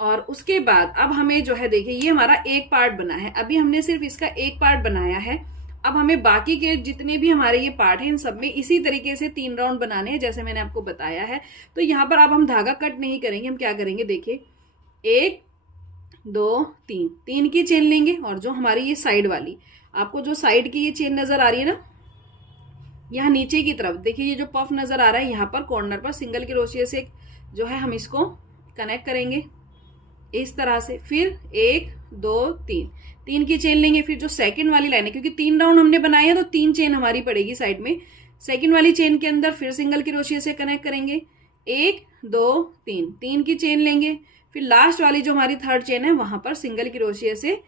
और उसके बाद अब हमें जो है देखिए ये हमारा एक पार्ट बना है। अभी हमने सिर्फ इसका एक पार्ट बनाया है। अब हमें बाकी के जितने भी हमारे ये पार्ट हैं इन सब में इसी तरीके से 3 राउंड बनाने हैं, जैसे मैंने आपको बताया है। तो यहाँ पर अब हम धागा कट नहीं करेंगे, हम क्या करेंगे देखिए, 1 2 3, 3 की चेन लेंगे। और जो हमारी ये साइड वाली, आपको जो साइड की ये चेन नजर आ रही है ना, यहाँ नीचे की तरफ देखिए ये जो पफ नजर आ रहा है, यहाँ पर कॉर्नर पर सिंगल क्रोशिया से जो है हम इसको कनेक्ट करेंगे इस तरह से। फिर 1 2 3, 3 की चेन लेंगे। फिर जो सेकंड वाली लाइन है, क्योंकि 3 राउंड हमने बनाए हैं तो 3 चेन हमारी पड़ेगी साइड में, सेकंड वाली चेन के अंदर फिर सिंगल क्रोशिया से कनेक्ट करेंगे, 1 2 3, 3 की चेन लेंगे। फिर लास्ट वाली जो हमारी थर्ड चेन है वहां पर सिंगल क्रोशिया से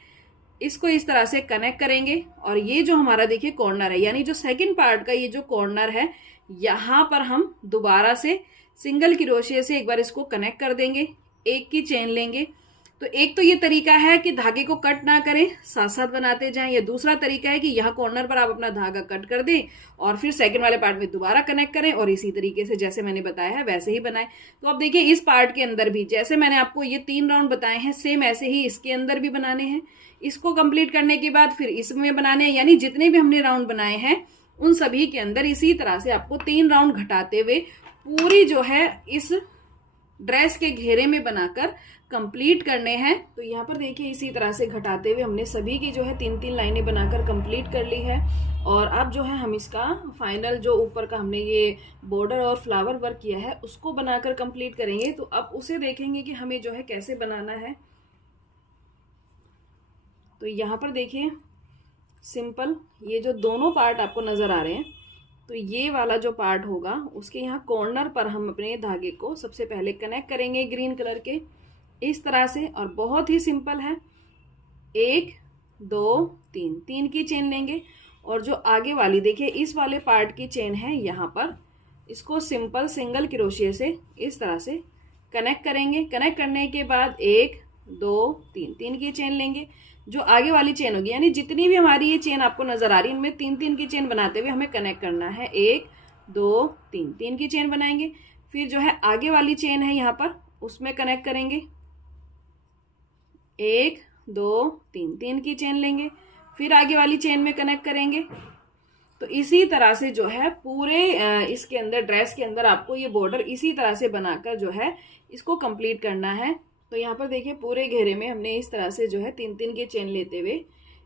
इसको इस तरह से कनेक्ट करेंगे। और ये जो हमारा देखिए कॉर्नर है, यानी जो सेकंड पार्ट का ये जो कॉर्नर है, यहाँ पर हम दोबारा से सिंगल क्रोशिया से एक बार इसको कनेक्ट कर देंगे, 1 की चेन लेंगे। तो एक तो ये तरीका है कि धागे को कट ना करें, साथ साथ बनाते जाएं। या दूसरा तरीका है कि यहाँ कॉर्नर पर आप अपना धागा कट कर दें और फिर सेकंड वाले पार्ट में दोबारा कनेक्ट करें और इसी तरीके से जैसे मैंने बताया है वैसे ही बनाएं। तो अब देखिए इस पार्ट के अंदर भी जैसे मैंने आपको ये 3 राउंड बताए हैं, सेम ऐसे ही इसके अंदर भी बनाने हैं। इसको कंप्लीट करने के बाद फिर इसमें बनाने हैं, यानी जितने भी हमने राउंड बनाए हैं उन सभी के अंदर इसी तरह से आपको 3 राउंड घटाते हुए पूरी जो है इस ड्रेस के घेरे में बनाकर कंप्लीट करने हैं। तो यहाँ पर देखिए इसी तरह से घटाते हुए हमने सभी की जो है 3-3 लाइनें बनाकर कंप्लीट कर ली है। और अब जो है हम इसका फाइनल जो ऊपर का हमने ये बॉर्डर और फ्लावर वर्क किया है उसको बनाकर कंप्लीट करेंगे। तो अब उसे देखेंगे कि हमें जो है कैसे बनाना है। तो यहाँ पर देखिए सिंपल ये जो दोनों पार्ट आपको नजर आ रहे हैं, तो ये वाला जो पार्ट होगा उसके यहाँ कॉर्नर पर हम अपने धागे को सबसे पहले कनेक्ट करेंगे ग्रीन कलर के इस तरह से। और बहुत ही सिंपल है, 1 2 3 3 की चेन लेंगे और जो आगे वाली देखिए इस वाले पार्ट की चेन है यहाँ पर, इसको सिंपल सिंगल क्रोशिया से इस तरह से कनेक्ट करेंगे। कनेक्ट करने के बाद 1 2 3 3 की चेन लेंगे। जो आगे वाली चेन होगी यानी जितनी भी हमारी ये चेन आपको नजर आ रही है इनमें 3 3 की चेन बनाते हुए हमें कनेक्ट करना है। 1 2 3 3 की चेन बनाएंगे। फिर जो है आगे वाली चेन है यहाँ पर उसमें कनेक्ट करेंगे। 1 2 3 3 की चेन लेंगे। फिर आगे वाली चेन में कनेक्ट करेंगे। तो इसी तरह से जो है पूरे इसके अंदर ड्रेस के अंदर आपको ये बॉर्डर इसी तरह से बनाकर जो है इसको कंप्लीट करना है। तो यहाँ पर देखिए पूरे घेरे में हमने इस तरह से जो है 3 3 की चेन लेते हुए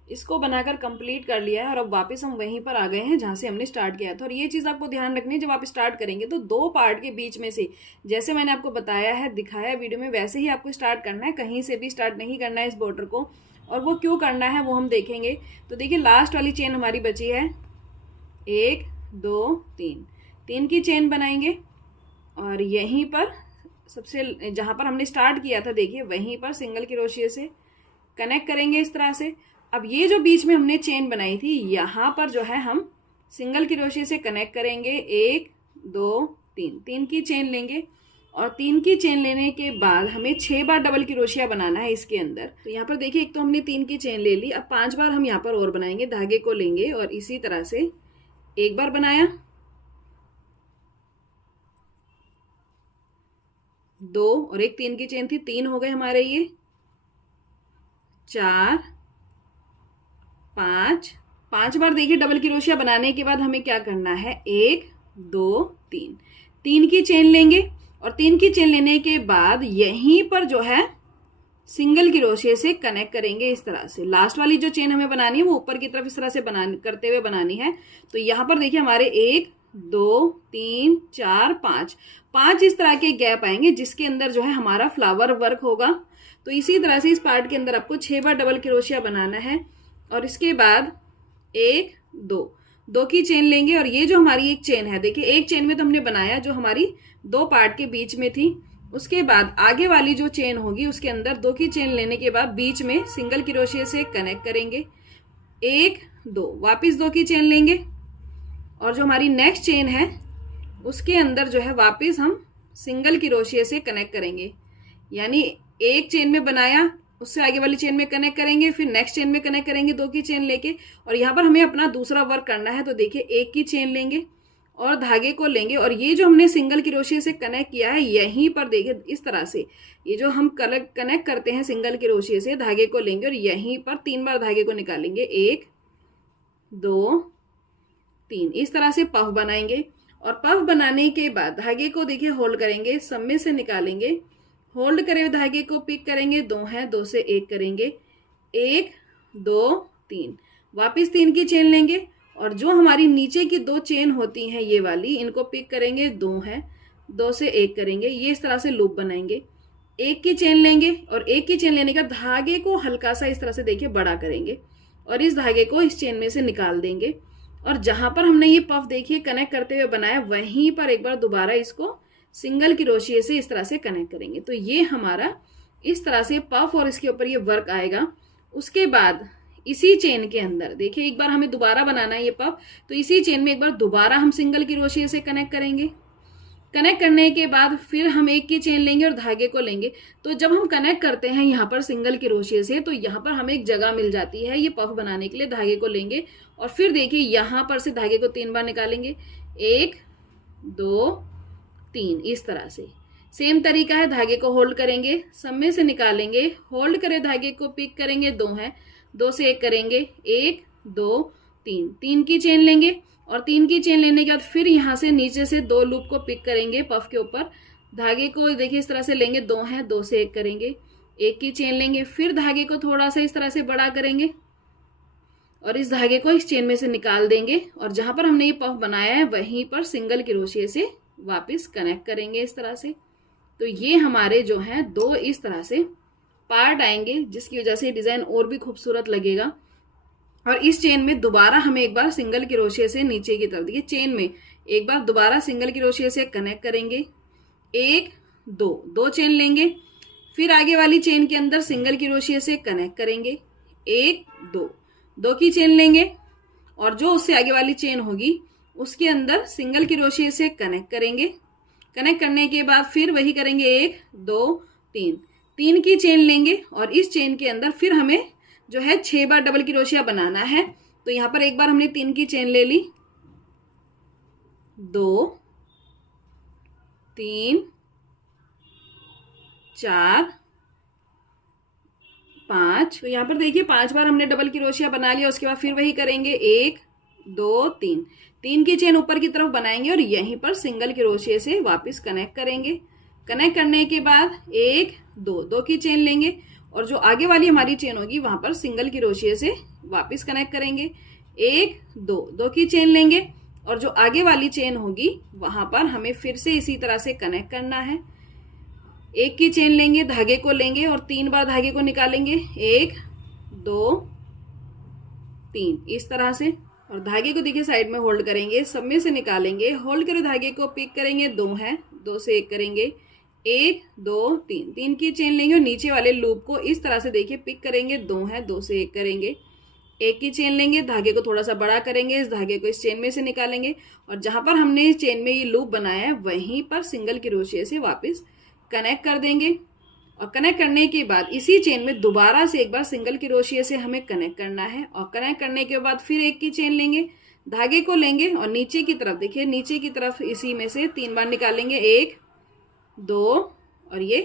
इसको बनाकर कंप्लीट कर लिया है। और अब वापस हम वहीं पर आ गए हैं जहाँ से हमने स्टार्ट किया था। और ये चीज़ आपको ध्यान रखनी है, जब आप स्टार्ट करेंगे तो 2 पार्ट के बीच में से जैसे मैंने आपको बताया है दिखाया वीडियो में वैसे ही आपको स्टार्ट करना है, कहीं से भी स्टार्ट नहीं करना है इस बॉर्डर को। और वो क्यों करना है वो हम देखेंगे। तो देखिए लास्ट वाली चेन हमारी बची है 1 2 3 3 की चेन बनाएंगे और यहीं पर सबसे जहाँ पर हमने स्टार्ट किया था देखिए वहीं पर सिंगल क्रोशिया से कनेक्ट करेंगे इस तरह से। अब ये जो बीच में हमने चेन बनाई थी यहाँ पर जो है हम सिंगल क्रोशिया से कनेक्ट करेंगे। 1 2 3 3 की चेन लेंगे और 3 की चेन लेने के बाद हमें 6 बार डबल क्रोशिया बनाना है इसके अंदर। तो यहाँ पर देखिए एक तो हमने 3 की चेन ले ली, अब 5 बार हम यहाँ पर और बनाएंगे। धागे को लेंगे और इसी तरह से 1 बार बनाया, 2 और एक 3 की चेन थी, 3 हो गए हमारे ये, 4 5 बार देखिए डबल क्रोशिया बनाने के बाद हमें क्या करना है 1 2 3 3 की चेन लेंगे और 3 की चेन लेने के बाद यहीं पर जो है सिंगल क्रोशिया से कनेक्ट करेंगे इस तरह से। लास्ट वाली जो चेन हमें बनानी है वो ऊपर की तरफ इस तरह से करते हुए बनानी है। तो यहाँ पर देखिए हमारे 1 2 3 4 5 इस तरह के गैप आएंगे जिसके अंदर जो है हमारा फ्लावर वर्क होगा। तो इसी तरह से इस पार्ट के अंदर आपको 6 बार डबल क्रोशिया बनाना है और इसके बाद 1 2 की चेन लेंगे। और ये जो हमारी एक चेन है देखिए एक चेन में तो हमने बनाया जो हमारी 2 पार्ट के बीच में थी, उसके बाद आगे वाली जो चेन होगी उसके अंदर 2 की चेन लेने के बाद बीच में सिंगल क्रोशिया से कनेक्ट करेंगे। 1 2 वापिस 2 की चेन लेंगे और जो हमारी नेक्स्ट चेन है उसके अंदर जो है वापस हम सिंगल क्रोशिया से कनेक्ट करेंगे। यानी एक चेन में बनाया उससे आगे वाली चेन में कनेक्ट करेंगे, फिर नेक्स्ट चेन में कनेक्ट करेंगे 2 की चेन लेके। और यहाँ पर हमें अपना दूसरा वर्क करना है। तो देखिए 1 की चेन लेंगे और धागे को लेंगे और ये जो हमने सिंगल क्रोशिया से कनेक्ट किया है यहीं पर देखिए इस तरह से ये जो हम कनेक्ट करते हैं सिंगल क्रोशिया से धागे को लेंगे और यहीं पर 3 बार धागे को निकालेंगे। 1 2 3 इस तरह से पफ बनाएंगे। और पफ बनाने के बाद धागे को देखिए होल्ड करेंगे, सम्मे से निकालेंगे, होल्ड करे हुए धागे को पिक करेंगे, 2 है 2 से 1 करेंगे, 1 2 3 वापिस 3 की चेन लेंगे और जो हमारी नीचे की 2 चेन होती हैं ये वाली इनको पिक करेंगे, 2 है 2 से 1 करेंगे, ये इस तरह से लूप बनाएंगे। 1 की चेन लेंगे और 1 की चेन लेने का धागे को हल्का सा इस तरह से देखिए बड़ा करेंगे और इस धागे को इस चेन में से निकाल देंगे। और जहां पर हमने ये पफ देखिए कनेक्ट करते हुए बनाया वहीं पर एक बार दोबारा इसको सिंगल क्रोशिया से इस तरह से कनेक्ट करेंगे। तो ये हमारा इस तरह से पफ और इसके ऊपर ये वर्क आएगा। उसके बाद इसी चेन के अंदर देखिए एक बार हमें दोबारा बनाना है ये पफ, तो इसी चेन में एक बार दोबारा हम सिंगल क्रोशिया से कनेक्ट करेंगे। कनेक्ट करने के बाद फिर हम 1 की चेन लेंगे और धागे को लेंगे। तो जब हम कनेक्ट करते हैं यहाँ पर सिंगल क्रोशिया से तो यहाँ पर हमें एक जगह मिल जाती है ये पफ बनाने के लिए। धागे को लेंगे और फिर देखिए यहाँ पर से धागे को 3 बार निकालेंगे, 1 2 3 इस तरह से। सेम तरीका है, धागे को होल्ड करेंगे, सम्मे से निकालेंगे, होल्ड करे धागे को पिक करेंगे, 2 है 2 से 1 करेंगे, 1 2 3 3 की चेन लेंगे और 3 की चेन लेने के बाद फिर यहाँ से नीचे से 2 लूप को पिक करेंगे पफ के ऊपर, धागे को देखिए इस तरह से लेंगे, 2 है 2 से 1 करेंगे, 1 की चेन लेंगे, फिर धागे को थोड़ा सा इस तरह से बड़ा करेंगे और इस धागे को इस चेन में से निकाल देंगे और जहां पर हमने ये पफ बनाया है वहीं पर सिंगल क्रोशिया से वापस कनेक्ट करेंगे इस तरह से। तो ये हमारे जो हैं 2 इस तरह से पार्ट आएंगे जिसकी वजह से डिजाइन और भी खूबसूरत लगेगा। और इस चेन में दोबारा हमें एक बार सिंगल क्रोशिया से नीचे की तरफ, देखिए चेन में एक बार दोबारा सिंगल क्रोशिया से कनेक्ट करेंगे, 1 2 2 चेन लेंगे, फिर आगे वाली चेन के अंदर सिंगल क्रोशिया से कनेक्ट करेंगे, 1 2 2 की चेन लेंगे और जो उससे आगे वाली चेन होगी उसके अंदर सिंगल क्रोशिया से कनेक्ट करेंगे। कनेक्ट करने के बाद फिर वही करेंगे, 1 2 3 3 की चेन लेंगे और इस चेन के अंदर फिर हमें जो है 6 बार डबल क्रोशिया बनाना है। तो यहाँ पर एक बार हमने 3 की चेन ले ली, 2 3 4 5। तो यहाँ पर देखिए 5 बार हमने डबल क्रोशिया बना लिया। उसके बाद फिर वही करेंगे, 1 2 3 3 की चेन ऊपर की तरफ बनाएंगे और यहीं पर सिंगल क्रोशिया से वापस कनेक्ट करेंगे। कनेक्ट करने के बाद 1 2 2 की चेन लेंगे और जो आगे वाली हमारी चेन होगी वहां पर सिंगल क्रोशिया से वापस कनेक्ट करेंगे, 1 2 2 की चेन लेंगे और जो आगे वाली चेन होगी वहां पर हमें फिर से इसी तरह से कनेक्ट करना है। 1 की चेन लेंगे, धागे को लेंगे और 3 बार धागे को निकालेंगे, 1 2 3 इस तरह से। और धागे को देखिए साइड में होल्ड करेंगे, सब में से निकालेंगे, होल्ड करे धागे को पिक करेंगे, 2 है, 2 से 1 करेंगे, 1 2 3 3 की चेन लेंगे और नीचे वाले लूप को इस तरह से देखिए पिक करेंगे, 2 है, 2 से 1 करेंगे, 1 की चेन लेंगे, धागे को थोड़ा सा बड़ा करेंगे, इस धागे को इस चेन में से निकालेंगे और जहां पर हमने इस चेन में ये लूप बनाया है वहीं पर सिंगल क्रोशिया से वापस कनेक्ट कर देंगे। और कनेक्ट करने के बाद इसी चेन में दोबारा से एक बार सिंगल क्रोशिया से हमें कनेक्ट करना है और कनेक्ट करने के बाद फिर 1 की चेन लेंगे, धागे को लेंगे और नीचे की तरफ देखिए, नीचे की तरफ इसी में से 3 बार निकालेंगे, 1 2 और ये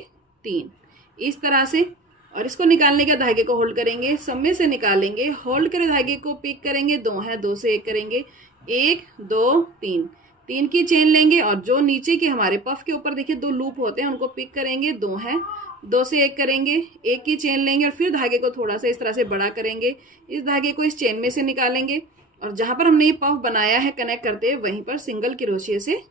3 इस तरह से। और इसको निकालने के धागे को होल्ड करेंगे, सब में से निकालेंगे, होल्ड करे धागे को पिक करेंगे, 2 है, 2 से 1 करेंगे, 1 2 3 3 की चेन लेंगे और जो नीचे के हमारे पफ के ऊपर देखिए 2 लूप होते हैं उनको पिक करेंगे, 2 है, 2 से 1 करेंगे, 1 की चेन लेंगे और फिर धागे को थोड़ा सा इस तरह से बड़ा करेंगे, इस धागे को इस चेन में से निकालेंगे और जहां पर हमने ये पफ बनाया है कनेक्ट करते हुए वहीं पर सिंगल क्रोशिया से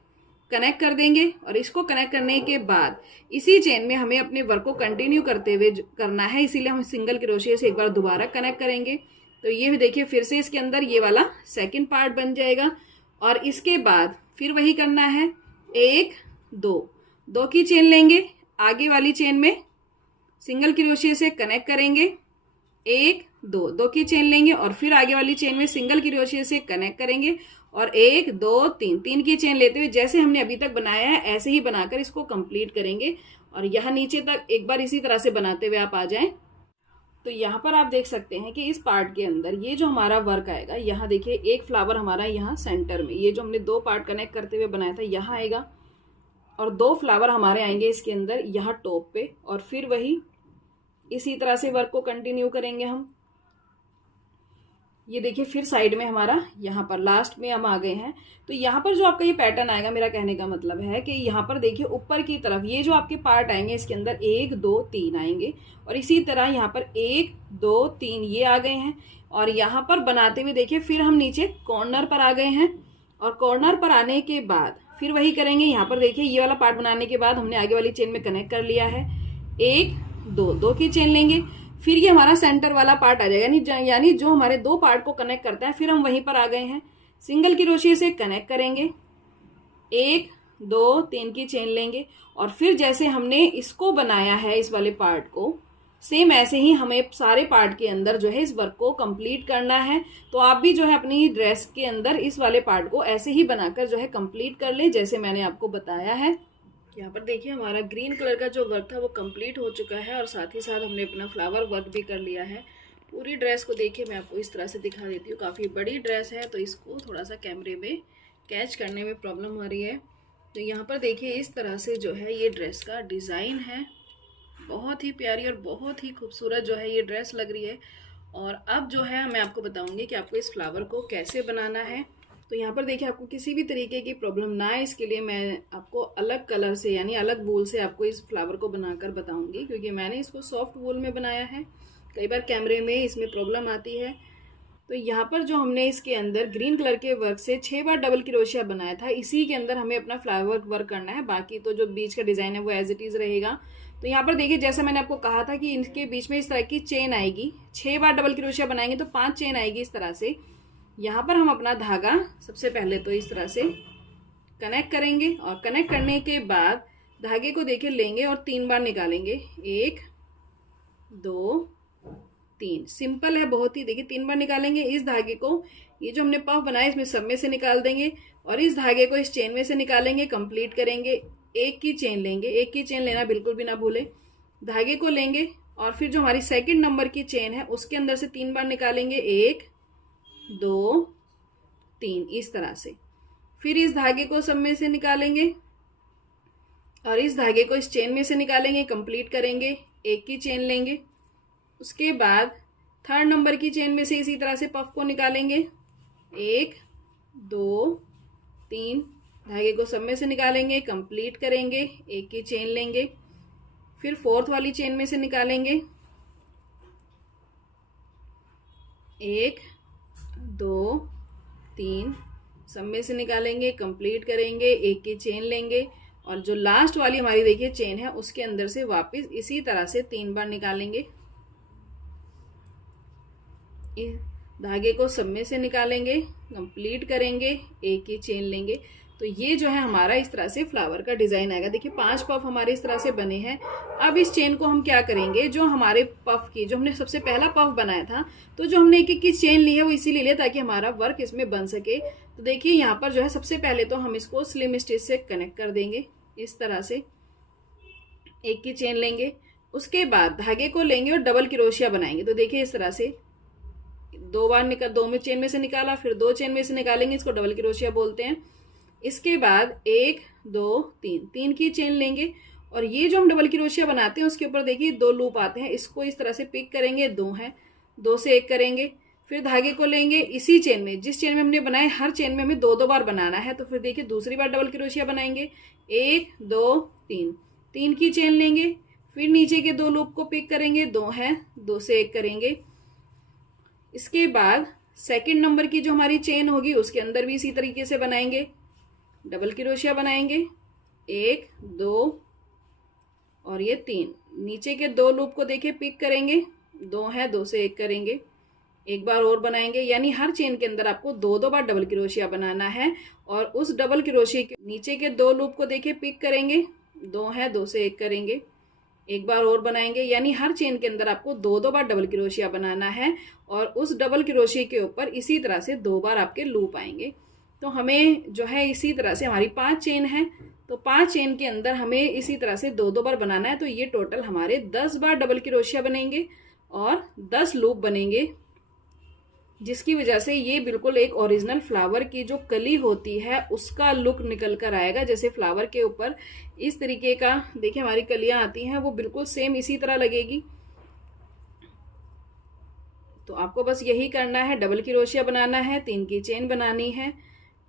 कनेक्ट कर देंगे। और इसको कनेक्ट करने के बाद इसी चेन में हमें अपने वर्क को कंटिन्यू करते हुए करना है, इसीलिए हम सिंगल क्रोशिया से एक बार दोबारा कनेक्ट करेंगे। तो ये भी देखिए फिर से इसके अंदर ये वाला सेकंड पार्ट बन जाएगा और इसके बाद फिर वही करना है, 1 2 2 की चेन लेंगे, आगे वाली चेन में सिंगल क्रोशिया से कनेक्ट करेंगे, 1 2 2 की चेन लेंगे और फिर आगे वाली चेन में सिंगल क्रोशिया से कनेक्ट करेंगे और 1 2 3 3 की चेन लेते हुए जैसे हमने अभी तक बनाया है ऐसे ही बनाकर इसको कंप्लीट करेंगे। और यहाँ नीचे तक एक बार इसी तरह से बनाते हुए आप आ जाएं। तो यहाँ पर आप देख सकते हैं कि इस पार्ट के अंदर ये जो हमारा वर्क आएगा, यहाँ देखिए एक फ्लावर हमारा यहाँ सेंटर में, ये जो हमने 2 पार्ट कनेक्ट करते हुए बनाया था यहाँ आएगा और 2 फ्लावर हमारे आएंगे इसके अंदर यहाँ टॉप पे और फिर वही इसी तरह से वर्क को कंटिन्यू करेंगे हम। ये देखिए फिर साइड में हमारा यहाँ पर लास्ट में हम आ गए हैं। तो यहाँ पर जो आपका ये पैटर्न आएगा, मेरा कहने का मतलब है कि यहाँ पर देखिए ऊपर की तरफ ये जो आपके पार्ट आएंगे इसके अंदर 1 2 3 आएंगे और इसी तरह यहाँ पर 1 2 3 ये आ गए हैं और यहाँ पर बनाते हुए देखिए फिर हम नीचे कॉर्नर पर आ गए हैं और कॉर्नर पर आने के बाद फिर वही करेंगे। यहाँ पर देखिए ये वाला पार्ट बनाने के बाद हमने आगे वाली चेन में कनेक्ट कर लिया है, 1 2 2 की चेन लेंगे, फिर ये हमारा सेंटर वाला पार्ट आ जाएगा, यानी जो हमारे 2 पार्ट को कनेक्ट करता है। फिर हम वहीं पर आ गए हैं, सिंगल क्रोशिया से कनेक्ट करेंगे, 1 2 3 की चेन लेंगे और फिर जैसे हमने इसको बनाया है इस वाले पार्ट को, सेम ऐसे ही हमें सारे पार्ट के अंदर जो है इस वर्क को कंप्लीट करना है। तो आप भी जो है अपनी ड्रेस के अंदर इस वाले पार्ट को ऐसे ही बनाकर जो है कंप्लीट कर ले जैसे मैंने आपको बताया है। यहाँ पर देखिए हमारा ग्रीन कलर का जो वर्क था वो कंप्लीट हो चुका है और साथ ही साथ हमने अपना फ्लावर वर्क भी कर लिया है। पूरी ड्रेस को देखिए मैं आपको इस तरह से दिखा देती हूँ, काफ़ी बड़ी ड्रेस है तो इसको थोड़ा सा कैमरे में कैच करने में प्रॉब्लम आ रही है। तो यहाँ पर देखिए इस तरह से जो है ये ड्रेस का डिज़ाइन है, बहुत ही प्यारी और बहुत ही खूबसूरत जो है ये ड्रेस लग रही है। और अब जो है मैं आपको बताऊँगी कि आपको इस फ्लावर को कैसे बनाना है। तो यहाँ पर देखिए आपको किसी भी तरीके की प्रॉब्लम ना आए इसके लिए मैं आपको अलग कलर से यानी अलग वूल से आपको इस फ्लावर को बनाकर बताऊंगी, क्योंकि मैंने इसको सॉफ्ट वूल में बनाया है, कई बार कैमरे में इसमें प्रॉब्लम आती है। तो यहाँ पर जो हमने इसके अंदर ग्रीन कलर के वर्क से 6 बार डबल क्रोशिया बनाया था, इसी के अंदर हमें अपना फ्लावर वर्क करना है। बाकी तो जो बीच का डिज़ाइन है वो एज इट इज़ रहेगा। तो यहाँ पर देखिए जैसे मैंने आपको कहा था कि इनके बीच में इस तरह की चेन आएगी, 6 बार डबल क्रोशिया बनाएंगे तो 5 चेन आएगी इस तरह से। यहाँ पर हम अपना धागा सबसे पहले तो इस तरह से कनेक्ट करेंगे और कनेक्ट करने के बाद धागे को देखिए लेंगे और 3 बार निकालेंगे, 1 2 3। सिंपल है बहुत ही, देखिए 3 बार निकालेंगे। इस धागे को, ये जो हमने पफ बनाया इसमें सब में से निकाल देंगे और इस धागे को इस चेन में से निकालेंगे, कंप्लीट करेंगे। एक की चेन लेंगे, एक की चेन लेना बिल्कुल भी ना भूलें। धागे को लेंगे और फिर जो हमारी सेकंड नंबर की चेन है उसके अंदर से 3 बार निकालेंगे, 1 2 3 इस तरह से। फिर इस धागे को सब में से निकालेंगे और इस धागे को इस चेन में से निकालेंगे, कंप्लीट करेंगे। एक की चेन लेंगे, उसके बाद थर्ड नंबर की चेन में से इसी तरह से पफ को निकालेंगे, 1 2 3। धागे को सब में से निकालेंगे, कंप्लीट करेंगे। एक की चेन लेंगे, फिर फोर्थ वाली चेन में से निकालेंगे, 1 2 3। सब में से निकालेंगे, कंप्लीट करेंगे। एक की चेन लेंगे और जो लास्ट वाली हमारी देखिए चेन है उसके अंदर से वापस इसी तरह से 3 बार निकालेंगे। धागे को सब में से निकालेंगे, कंप्लीट करेंगे। एक ही चेन लेंगे। तो ये जो है हमारा इस तरह से फ्लावर का डिजाइन आएगा। देखिए 5 पफ हमारे इस तरह से बने हैं। अब इस चेन को हम क्या करेंगे, जो हमारे पफ की, जो हमने सबसे पहला पफ बनाया था, तो जो हमने एक एक की चेन ली है वो इसीलिए लिया ताकि हमारा वर्क इसमें बन सके। तो देखिए यहाँ पर जो है सबसे पहले तो हम इसको स्लिम स्टिच से कनेक्ट कर देंगे इस तरह से। एक की चेन लेंगे, उसके बाद धागे को लेंगे और डबल क्रोशिया बनाएंगे। तो देखिए इस तरह से 2 बार दो में चेन में से निकाला, फिर 2 चेन में से निकालेंगे, इसको डबल क्रोशिया बोलते हैं। इसके बाद 1 2 3 की चेन लेंगे और ये जो हम डबल क्रोशिया बनाते हैं उसके ऊपर देखिए 2 लूप आते हैं। इसको इस तरह से पिक करेंगे, 2 है, 2 से 1 करेंगे। फिर धागे को लेंगे, इसी चेन में, जिस चेन में हमने बनाए हर चेन में हमें 2 बार बनाना है। तो फिर देखिए दूसरी बार डबल क्रोशिया बनाएंगे, 1 2 3 की चेन लेंगे। फिर नीचे के 2 लूप को पिक करेंगे, 2 है, 2 से 1 करेंगे। इसके बाद सेकंड नंबर की जो हमारी चेन होगी उसके अंदर भी इसी तरीके से बनाएंगे, डबल क्रोशिया बनाएंगे, 1 2 और ये 3। नीचे के 2 लूप को देखिए पिक करेंगे, 2 है, 2 से 1 करेंगे। एक बार और बनाएंगे, यानी हर चेन के अंदर आपको 2 बार डबल क्रोशिया बनाना है। और उस डबल क्रोशिया के नीचे के 2 लूप को देखिए पिक करेंगे, 2 है, 2 से 1 करेंगे। एक बार और बनाएंगे, यानी हर चेन के अंदर आपको 2 बार डबल क्रोशिया बनाना है और उस डबल क्रोशिया के ऊपर इसी तरह से 2 बार आपके लूप आएंगे। तो हमें जो है इसी तरह से हमारी 5 चेन है, तो 5 चेन के अंदर हमें इसी तरह से 2 बार बनाना है। तो ये टोटल हमारे 10 बार डबल क्रोशिया बनेंगे और 10 लूप बनेंगे, जिसकी वजह से ये बिल्कुल एक ओरिजिनल फ्लावर की जो कली होती है उसका लुक निकल कर आएगा। जैसे फ्लावर के ऊपर इस तरीके का देखिए हमारी कलियां आती हैं, वो बिल्कुल सेम इसी तरह लगेगी। तो आपको बस यही करना है, डबल क्रोशिया बनाना है, 3 की चेन बनानी है,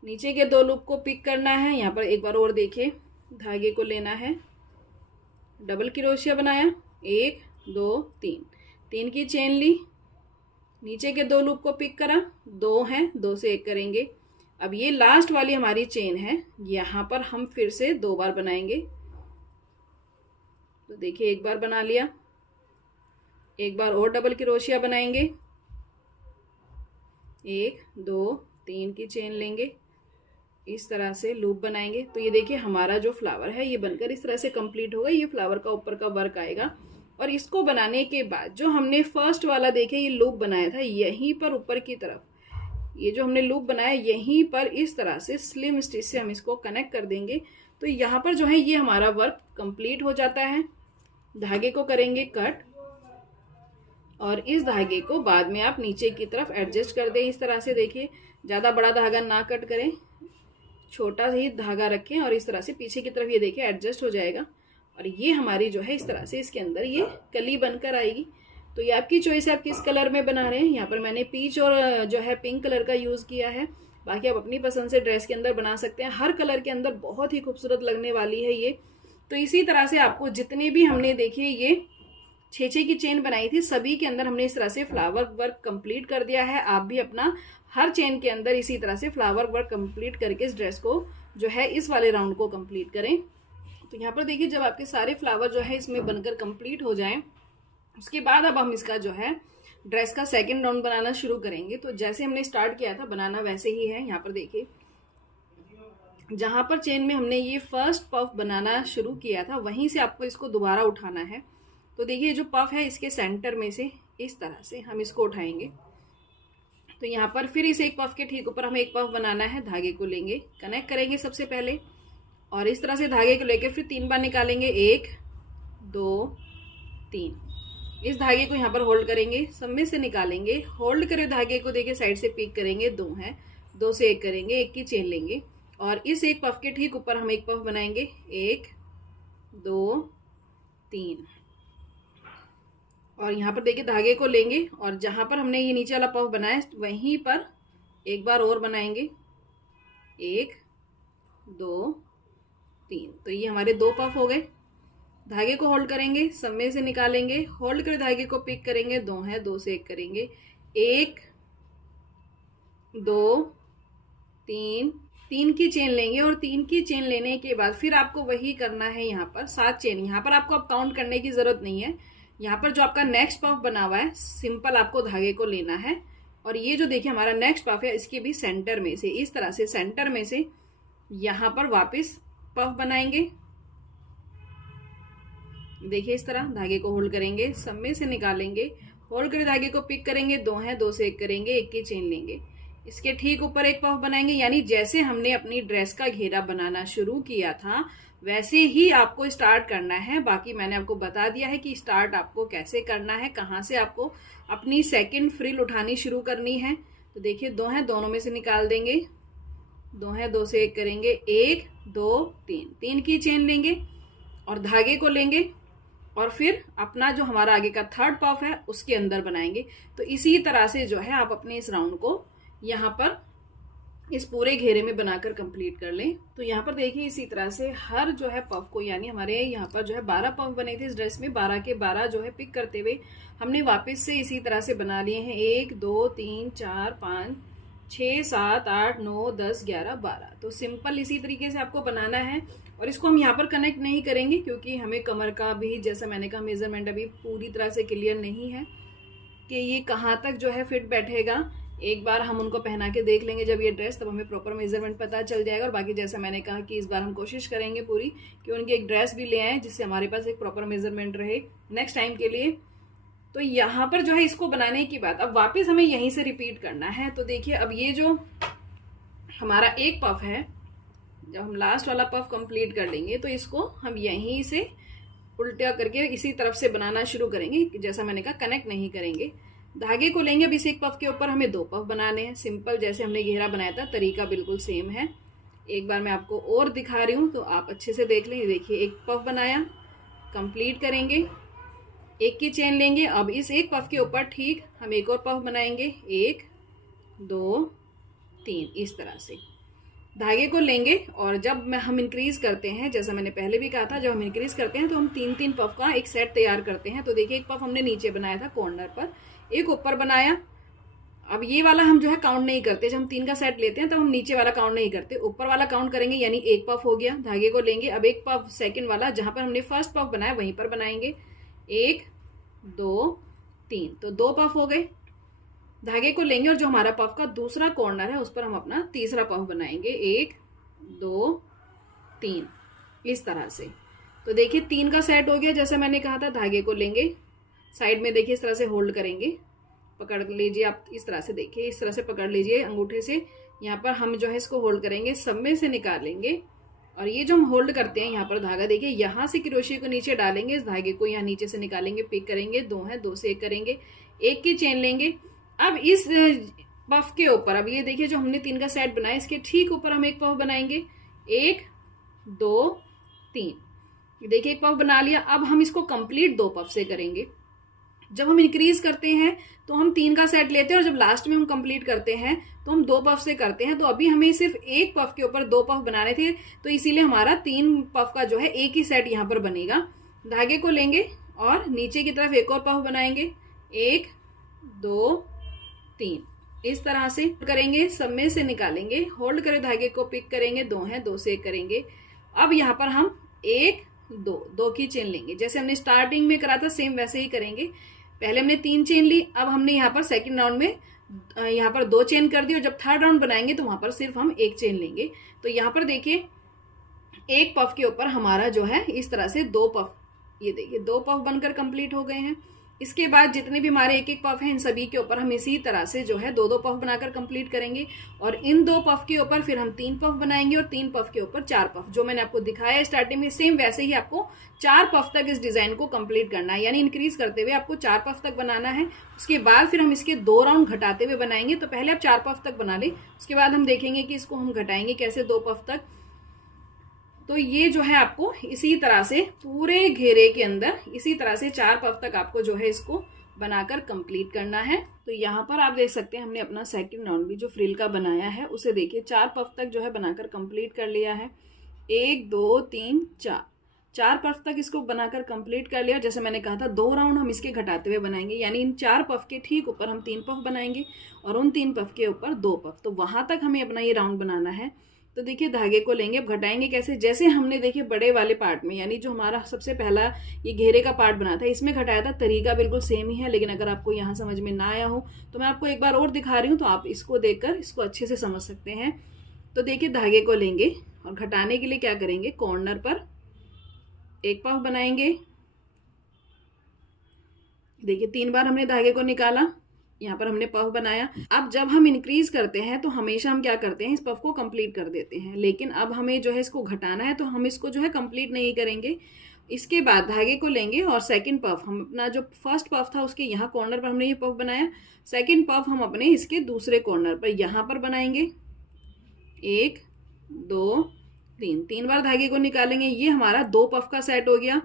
नीचे के 2 लूप को पिक करना है। यहाँ पर एक बार और देखिए, धागे को लेना है, डबल क्रोशिया बनाया, 1 2 3 की चेन ली, नीचे के 2 लूप को पिक करा, 2 है, 2 से 1 करेंगे। अब ये लास्ट वाली हमारी चेन है, यहाँ पर हम फिर से 2 बार बनाएंगे। तो देखिए एक बार बना लिया, एक बार और डबल क्रोशिया बनाएंगे, 1 2 3 की चेन लेंगे, इस तरह से लूप बनाएंगे। तो ये देखिए हमारा जो फ्लावर है ये बनकर इस तरह से कंप्लीट होगा। ये फ्लावर का ऊपर का वर्क आएगा। और इसको बनाने के बाद जो हमने फर्स्ट वाला देखे ये लूप बनाया था, यहीं पर ऊपर की तरफ ये जो हमने लूप बनाया यहीं पर इस तरह से स्लिम स्टिच से हम इसको कनेक्ट कर देंगे। तो यहाँ पर जो है ये हमारा वर्क कंप्लीट हो जाता है। धागे को करेंगे कट और इस धागे को बाद में आप नीचे की तरफ एडजस्ट कर दें इस तरह से। देखिए ज़्यादा बड़ा धागा ना कट करें, छोटा ही धागा रखें और इस तरह से पीछे की तरफ ये देखिए एडजस्ट हो जाएगा। और ये हमारी जो है इस तरह से इसके अंदर ये कली बनकर आएगी। तो ये आपकी चॉइस है, आप किस कलर में बना रहे हैं। यहाँ पर मैंने पीच और जो है पिंक कलर का यूज़ किया है। बाकी आप अपनी पसंद से ड्रेस के अंदर बना सकते हैं। हर कलर के अंदर बहुत ही खूबसूरत लगने वाली है ये। तो इसी तरह से आपको जितने भी हमने देखिए ये 6 की चेन बनाई थी, सभी के अंदर हमने इस तरह से फ्लावर वर्क कंप्लीट कर दिया है। आप भी अपना हर चेन के अंदर इसी तरह से फ्लावर वर्क कंप्लीट करके इस ड्रेस को जो है इस वाले राउंड को कंप्लीट करें। तो यहाँ पर देखिए जब आपके सारे फ्लावर जो है इसमें बनकर कंप्लीट हो जाएं, उसके बाद अब हम इसका जो है ड्रेस का सेकंड राउंड बनाना शुरू करेंगे। तो जैसे हमने स्टार्ट किया था बनाना वैसे ही है। यहाँ पर देखिए जहाँ पर चेन में हमने ये फर्स्ट पफ बनाना शुरू किया था वहीं से आपको इसको दोबारा उठाना है। तो देखिए जो पफ है इसके सेंटर में से इस तरह से हम इसको उठाएंगे। तो यहाँ पर फिर इस एक पफ के ठीक ऊपर हमें एक पफ बनाना है। धागे को लेंगे, कनेक्ट करेंगे सबसे पहले और इस तरह से धागे को लेकर फिर 3 बार निकालेंगे, 1 2 3। इस धागे को यहाँ पर होल्ड करेंगे, सब में से निकालेंगे, होल्ड करे धागे को देखिए साइड से पिक करेंगे, 2 है, 2 से 1 करेंगे, 1 की चेन लेंगे और इस एक पफ के ठीक ऊपर हम एक पफ बनाएंगे, 1 2 3। और यहाँ पर देखिए धागे को लेंगे और जहाँ पर हमने ये नीचे वाला पफ बनाया वहीं पर एक बार और बनाएंगे, 1 2 3। तो ये हमारे 2 पफ हो गए। धागे को होल्ड करेंगे, सब में से निकालेंगे, होल्ड कर धागे को पिक करेंगे, 2 है, 2 से 1 करेंगे, 1 2 3। 3 की चेन लेंगे और 3 की चेन लेने के बाद फिर आपको वही करना है। यहाँ पर 7 चेन। यहाँ पर आपको अब काउंट करने की जरूरत नहीं है। यहाँ पर जो आपका नेक्स्ट पफ बना हुआ है सिंपल आपको धागे को लेना है और ये जो देखिए हमारा नेक्स्ट पफ है इसके भी सेंटर में से इस तरह से सेंटर में से यहाँ पर वापस पफ बनाएंगे। देखिए इस तरह धागे को होल्ड करेंगे, सब में से निकालेंगे, होल्ड कर धागे को पिक करेंगे, 2 है, 2 से 1 करेंगे, 1 की चेन लेंगे, इसके ठीक ऊपर एक पफ बनाएंगे। यानी जैसे हमने अपनी ड्रेस का घेरा बनाना शुरू किया था वैसे ही आपको स्टार्ट करना है। बाकी मैंने आपको बता दिया है कि स्टार्ट आपको कैसे करना है, कहाँ से आपको अपनी सेकंड फ्रिल उठानी शुरू करनी है। तो देखिए 2 है, दोनों में से निकाल देंगे, 2 है, 2 से 1 करेंगे, 1 2 3। 3 की चेन लेंगे और धागे को लेंगे और फिर अपना जो हमारा आगे का थर्ड पफ है उसके अंदर बनाएंगे। तो इसी तरह से जो है आप अपने इस राउंड को यहाँ पर इस पूरे घेरे में बनाकर कंप्लीट कर लें। तो यहाँ पर देखिए इसी तरह से हर जो है पफ को, यानी हमारे यहाँ पर जो है 12 पफ बने थे इस ड्रेस में, 12 के 12 जो है पिक करते हुए हमने वापस से इसी तरह से बना लिए हैं। 1 2 3 4 5 6 7 8 9 10 11 12। तो सिंपल इसी तरीके से आपको बनाना है और इसको हम यहाँ पर कनेक्ट नहीं करेंगे क्योंकि हमें कमर का भी, जैसा मैंने कहा, मेजरमेंट अभी पूरी तरह से क्लियर नहीं है कि ये कहाँ तक जो है फिट बैठेगा। एक बार हम उनको पहना के देख लेंगे जब ये ड्रेस, तब हमें प्रॉपर मेजरमेंट पता चल जाएगा। और बाकी जैसा मैंने कहा कि इस बार हम कोशिश करेंगे पूरी कि उनकी एक ड्रेस भी ले आए जिससे हमारे पास एक प्रॉपर मेजरमेंट रहे नेक्स्ट टाइम के लिए। तो यहाँ पर जो है इसको बनाने के बाद अब वापस हमें यहीं से रिपीट करना है। तो देखिए अब ये जो हमारा एक पफ है, जब हम लास्ट वाला पफ कंप्लीट कर लेंगे तो इसको हम यहीं से उल्टा करके इसी तरफ से बनाना शुरू करेंगे। जैसा मैंने कहा कनेक्ट नहीं करेंगे। धागे को लेंगे, अब इस एक पफ के ऊपर हमें 2 पफ बनाने हैं। सिंपल जैसे हमने घेरा बनाया था तरीका बिल्कुल सेम है। एक बार मैं आपको और दिखा रही हूँ तो आप अच्छे से देख लें। देखिए एक पफ बनाया, कंप्लीट करेंगे, 1 की चेन लेंगे। अब इस एक पफ के ऊपर ठीक हम एक और पफ बनाएंगे, 1 2 3 इस तरह से धागे को लेंगे। और जब हम इंक्रीज करते हैं, जैसा मैंने पहले भी कहा था, जब हम इंक्रीज करते हैं तो हम 3-3 पफ का एक सेट तैयार करते हैं। तो देखिए एक पफ हमने नीचे बनाया था कॉर्नर पर, एक ऊपर बनाया। अब ये वाला हम जो है काउंट नहीं करते, जब हम 3 का सेट लेते हैं तब हम नीचे वाला काउंट नहीं करते, ऊपर वाला काउंट करेंगे। यानी एक पफ हो गया। धागे को लेंगे, अब एक पफ सेकंड वाला जहां पर हमने फर्स्ट पफ बनाया वहीं पर बनाएंगे, 1 2 3। तो 2 पफ हो गए। धागे को लेंगे और जो हमारा पफ का दूसरा कॉर्नर है उस पर हम अपना तीसरा पफ बनाएंगे, 1 2 3 इस तरह से। तो देखिए 3 का सेट हो गया जैसा मैंने कहा था। धागे को लेंगे, साइड में देखिए इस तरह से होल्ड करेंगे, पकड़ लीजिए आप इस तरह से, देखिए इस तरह से पकड़ लीजिए अंगूठे से। यहाँ पर हम जो है इसको होल्ड करेंगे, सब में से निकालेंगे और ये जो हम होल्ड करते हैं यहाँ पर धागा, देखिए यहाँ से क्रोशे को नीचे डालेंगे, इस धागे को यहाँ नीचे से निकालेंगे, पिक करेंगे, 2 है, 2 से 1 करेंगे, 1 की चेन लेंगे। अब इस पफ के ऊपर, अब ये देखिए जो हमने 3 का सेट बनाया इसके ठीक ऊपर हम एक पफ बनाएंगे, 1 2 3। देखिए एक पफ बना लिया। अब हम इसको कंप्लीट 2 पफ से करेंगे। जब हम इंक्रीज करते हैं तो हम 3 का सेट लेते हैं और जब लास्ट में हम कंप्लीट करते हैं तो हम 2 पफ से करते हैं। तो अभी हमें सिर्फ एक पफ के ऊपर 2 पफ बनाने थे, तो इसीलिए हमारा 3 पफ का जो है एक ही सेट यहाँ पर बनेगा। धागे को लेंगे और नीचे की तरफ एक और पफ बनाएंगे, 1 2 3 इस तरह से करेंगे, सब में से निकालेंगे, होल्ड करें, धागे को पिक करेंगे, 2 है, 2 से 1 करेंगे। अब यहाँ पर हम एक, दो, दो की चेन लेंगे। जैसे हमने स्टार्टिंग में करा था सेम वैसे ही करेंगे। पहले हमने 3 चेन ली, अब हमने यहाँ पर सेकंड राउंड में यहाँ पर 2 चेन कर दी, और जब थर्ड राउंड बनाएंगे तो वहां पर सिर्फ हम 1 चेन लेंगे। तो यहाँ पर देखिए एक पफ के ऊपर हमारा जो है इस तरह से 2 पफ, ये देखिए 2 पफ बनकर कंप्लीट हो गए हैं। इसके बाद जितने भी हमारे एक एक पफ हैं इन सभी के ऊपर हम इसी तरह से जो है 2-2 पफ बनाकर कंप्लीट करेंगे, और इन 2 पफ के ऊपर फिर हम 3 पफ बनाएंगे, और 3 पफ के ऊपर 4 पफ। जो मैंने आपको दिखाया स्टार्टिंग में सेम वैसे ही आपको 4 पफ तक इस डिजाइन को कंप्लीट करना है, यानी इंक्रीज करते हुए आपको 4 पफ तक बनाना है। उसके बाद फिर हम इसके 2 राउंड घटाते हुए बनाएंगे। तो पहले आप 4 पफ तक बना ले, उसके बाद हम देखेंगे कि इसको हम घटाएंगे कैसे 2 पफ तक। तो ये जो है आपको इसी तरह से पूरे घेरे के अंदर इसी तरह से 4 पफ तक आपको जो है इसको बनाकर कंप्लीट करना है। तो यहाँ पर आप देख सकते हैं हमने अपना सेकंड राउंड भी जो फ्रिल का बनाया है उसे देखिए 4 पफ तक जो है बनाकर कंप्लीट कर लिया है। 1 2 3 4 पफ तक इसको बनाकर कंप्लीट कर लिया। जैसे मैंने कहा था 2 राउंड हम इसके घटाते हुए बनाएंगे, यानी इन 4 पफ के ठीक ऊपर हम 3 पफ बनाएंगे, और उन 3 पफ के ऊपर 2 पफ। तो वहां तक हमें अपना ये राउंड बनाना है। तो देखिए धागे को लेंगे, अब घटाएंगे कैसे, जैसे हमने देखिए बड़े वाले पार्ट में, यानी जो हमारा सबसे पहला ये घेरे का पार्ट बना था इसमें घटाया था, तरीका बिल्कुल सेम ही है। लेकिन अगर आपको यहाँ समझ में ना आया हो तो मैं आपको एक बार और दिखा रही हूँ, तो आप इसको देखकर इसको अच्छे से समझ सकते हैं। तो देखिए धागे को लेंगे और घटाने के लिए क्या करेंगे, कॉर्नर पर एक पफ बनाएंगे। देखिए 3 बार हमने धागे को निकाला, यहाँ पर हमने पफ बनाया। अब जब हम इंक्रीज करते हैं तो हमेशा हम क्या करते हैं, इस पफ को कंप्लीट कर देते हैं, लेकिन अब हमें जो है इसको घटाना है तो हम इसको जो है कंप्लीट नहीं करेंगे। इसके बाद धागे को लेंगे और सेकंड पफ हम अपना जो फर्स्ट पफ था उसके यहाँ कॉर्नर पर हमने ये पफ बनाया, सेकंड पफ हम अपने इसके दूसरे कॉर्नर पर यहाँ पर बनाएंगे। 1 2 3, 3 बार धागे को निकालेंगे। ये हमारा 2 पफ का सेट हो गया।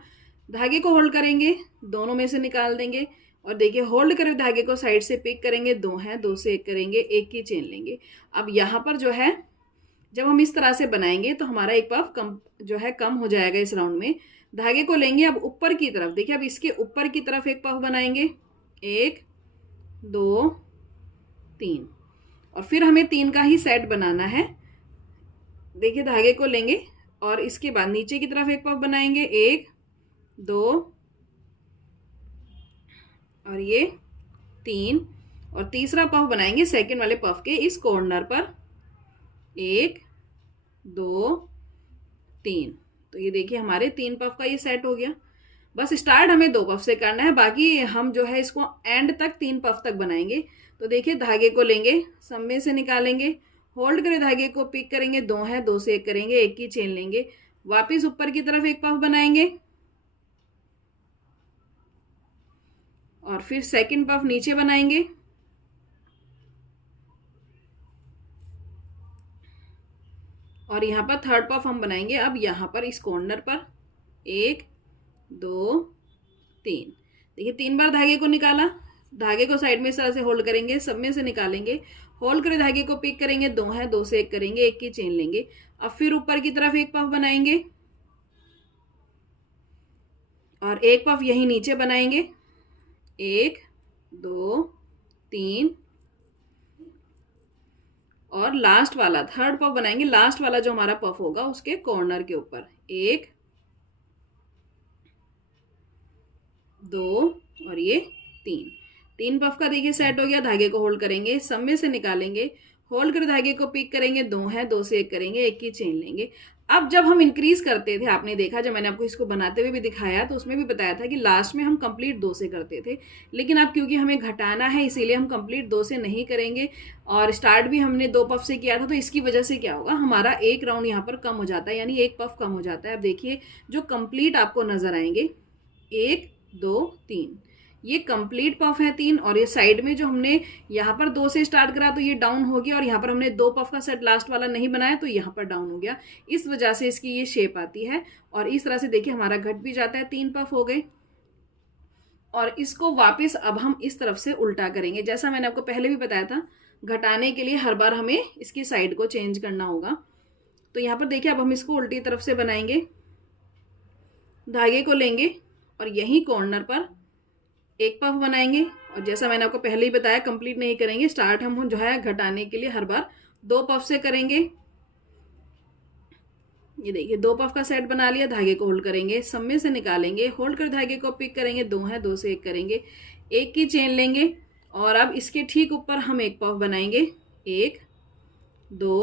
धागे को होल्ड करेंगे, दोनों में से निकाल देंगे, और देखिए होल्ड करे धागे को साइड से पिक करेंगे, 2 हैं, 2 से 1 करेंगे, 1 की चेन लेंगे। अब यहाँ पर जो है जब हम इस तरह से बनाएंगे तो हमारा एक पफ कम जो है कम हो जाएगा इस राउंड में। धागे को लेंगे अब ऊपर की तरफ, देखिए अब इसके ऊपर की तरफ एक पफ बनाएंगे, 1 2 3, और फिर हमें 3 का ही सेट बनाना है। देखिए धागे को लेंगे और इसके बाद नीचे की तरफ एक पफ बनाएंगे, 1 2 और ये 3, और तीसरा पफ बनाएंगे सेकंड वाले पफ के इस कॉर्नर पर, 1 2 3। तो ये देखिए हमारे 3 पफ का ये सेट हो गया। बस स्टार्ट हमें 2 पफ से करना है, बाकी हम जो है इसको एंड तक 3 पफ तक बनाएंगे। तो देखिए धागे को लेंगे, सब में से निकालेंगे, होल्ड करें धागे को, पिक करेंगे, 2 है, 2 से 1 करेंगे, 1 की चेन लेंगे, वापिस ऊपर की तरफ एक पफ बनाएंगे, और फिर सेकंड पफ नीचे बनाएंगे, और यहाँ पर थर्ड पफ हम बनाएंगे अब यहाँ पर इस कॉर्नर पर, 1 2 3। देखिए 3 बार धागे को निकाला, धागे को साइड में इस तरह से होल्ड करेंगे, सब में से निकालेंगे, होल्ड करें धागे को, पिक करेंगे, 2 है, 2 से 1 करेंगे, 1 की चेन लेंगे। अब फिर ऊपर की तरफ एक पफ बनाएंगे और एक पफ यहीं नीचे बनाएंगे, 1 2 3, और लास्ट वाला थर्ड पफ बनाएंगे, लास्ट वाला जो हमारा पफ होगा उसके कॉर्नर के ऊपर, 1 2 और ये 3 पफ का देखिए सेट हो गया। धागे को होल्ड करेंगे, सब में से निकालेंगे, होल्ड कर धागे को पिक करेंगे, 2 है, 2 से 1 करेंगे, 1 की चेन लेंगे। अब जब हम इंक्रीज करते थे, आपने देखा जब मैंने आपको इसको बनाते हुए भी दिखाया तो उसमें भी बताया था कि लास्ट में हम कंप्लीट 2 से करते थे, लेकिन अब क्योंकि हमें घटाना है इसीलिए हम कंप्लीट 2 से नहीं करेंगे, और स्टार्ट भी हमने 2 पफ से किया था, तो इसकी वजह से क्या होगा, हमारा एक राउंड यहाँ पर कम हो जाता है, यानी एक पफ कम हो जाता है। अब देखिए जो कंप्लीट आपको नजर आएंगे, 1 2 3, ये कंप्लीट पफ है 3, और ये साइड में जो हमने यहाँ पर 2 से स्टार्ट करा तो ये डाउन हो गया, और यहाँ पर हमने 2 पफ का सेट लास्ट वाला नहीं बनाया तो यहाँ पर डाउन हो गया। इस वजह से इसकी ये शेप आती है, और इस तरह से देखिए हमारा घट भी जाता है, 3 पफ हो गए। और इसको वापस अब हम इस तरफ से उल्टा करेंगे, जैसा मैंने आपको पहले भी बताया था, घटाने के लिए हर बार हमें इसकी साइड को चेंज करना होगा। तो यहाँ पर देखिए अब हम इसको उल्टी तरफ से बनाएंगे, धागे को लेंगे और यही कॉर्नर पर एक पफ बनाएंगे, और जैसा मैंने आपको पहले ही बताया कंप्लीट नहीं करेंगे, स्टार्ट हम जो है घटाने के लिए हर बार 2 पफ से करेंगे, ये देखिए 2 पफ का सेट बना लिया। धागे को होल्ड करेंगे, सम्मे से निकालेंगे, होल्ड कर धागे को पिक करेंगे, 2 है 2 से 1 करेंगे, 1 की चेन लेंगे और अब इसके ठीक ऊपर हम 1 पफ बनाएंगे, 1 2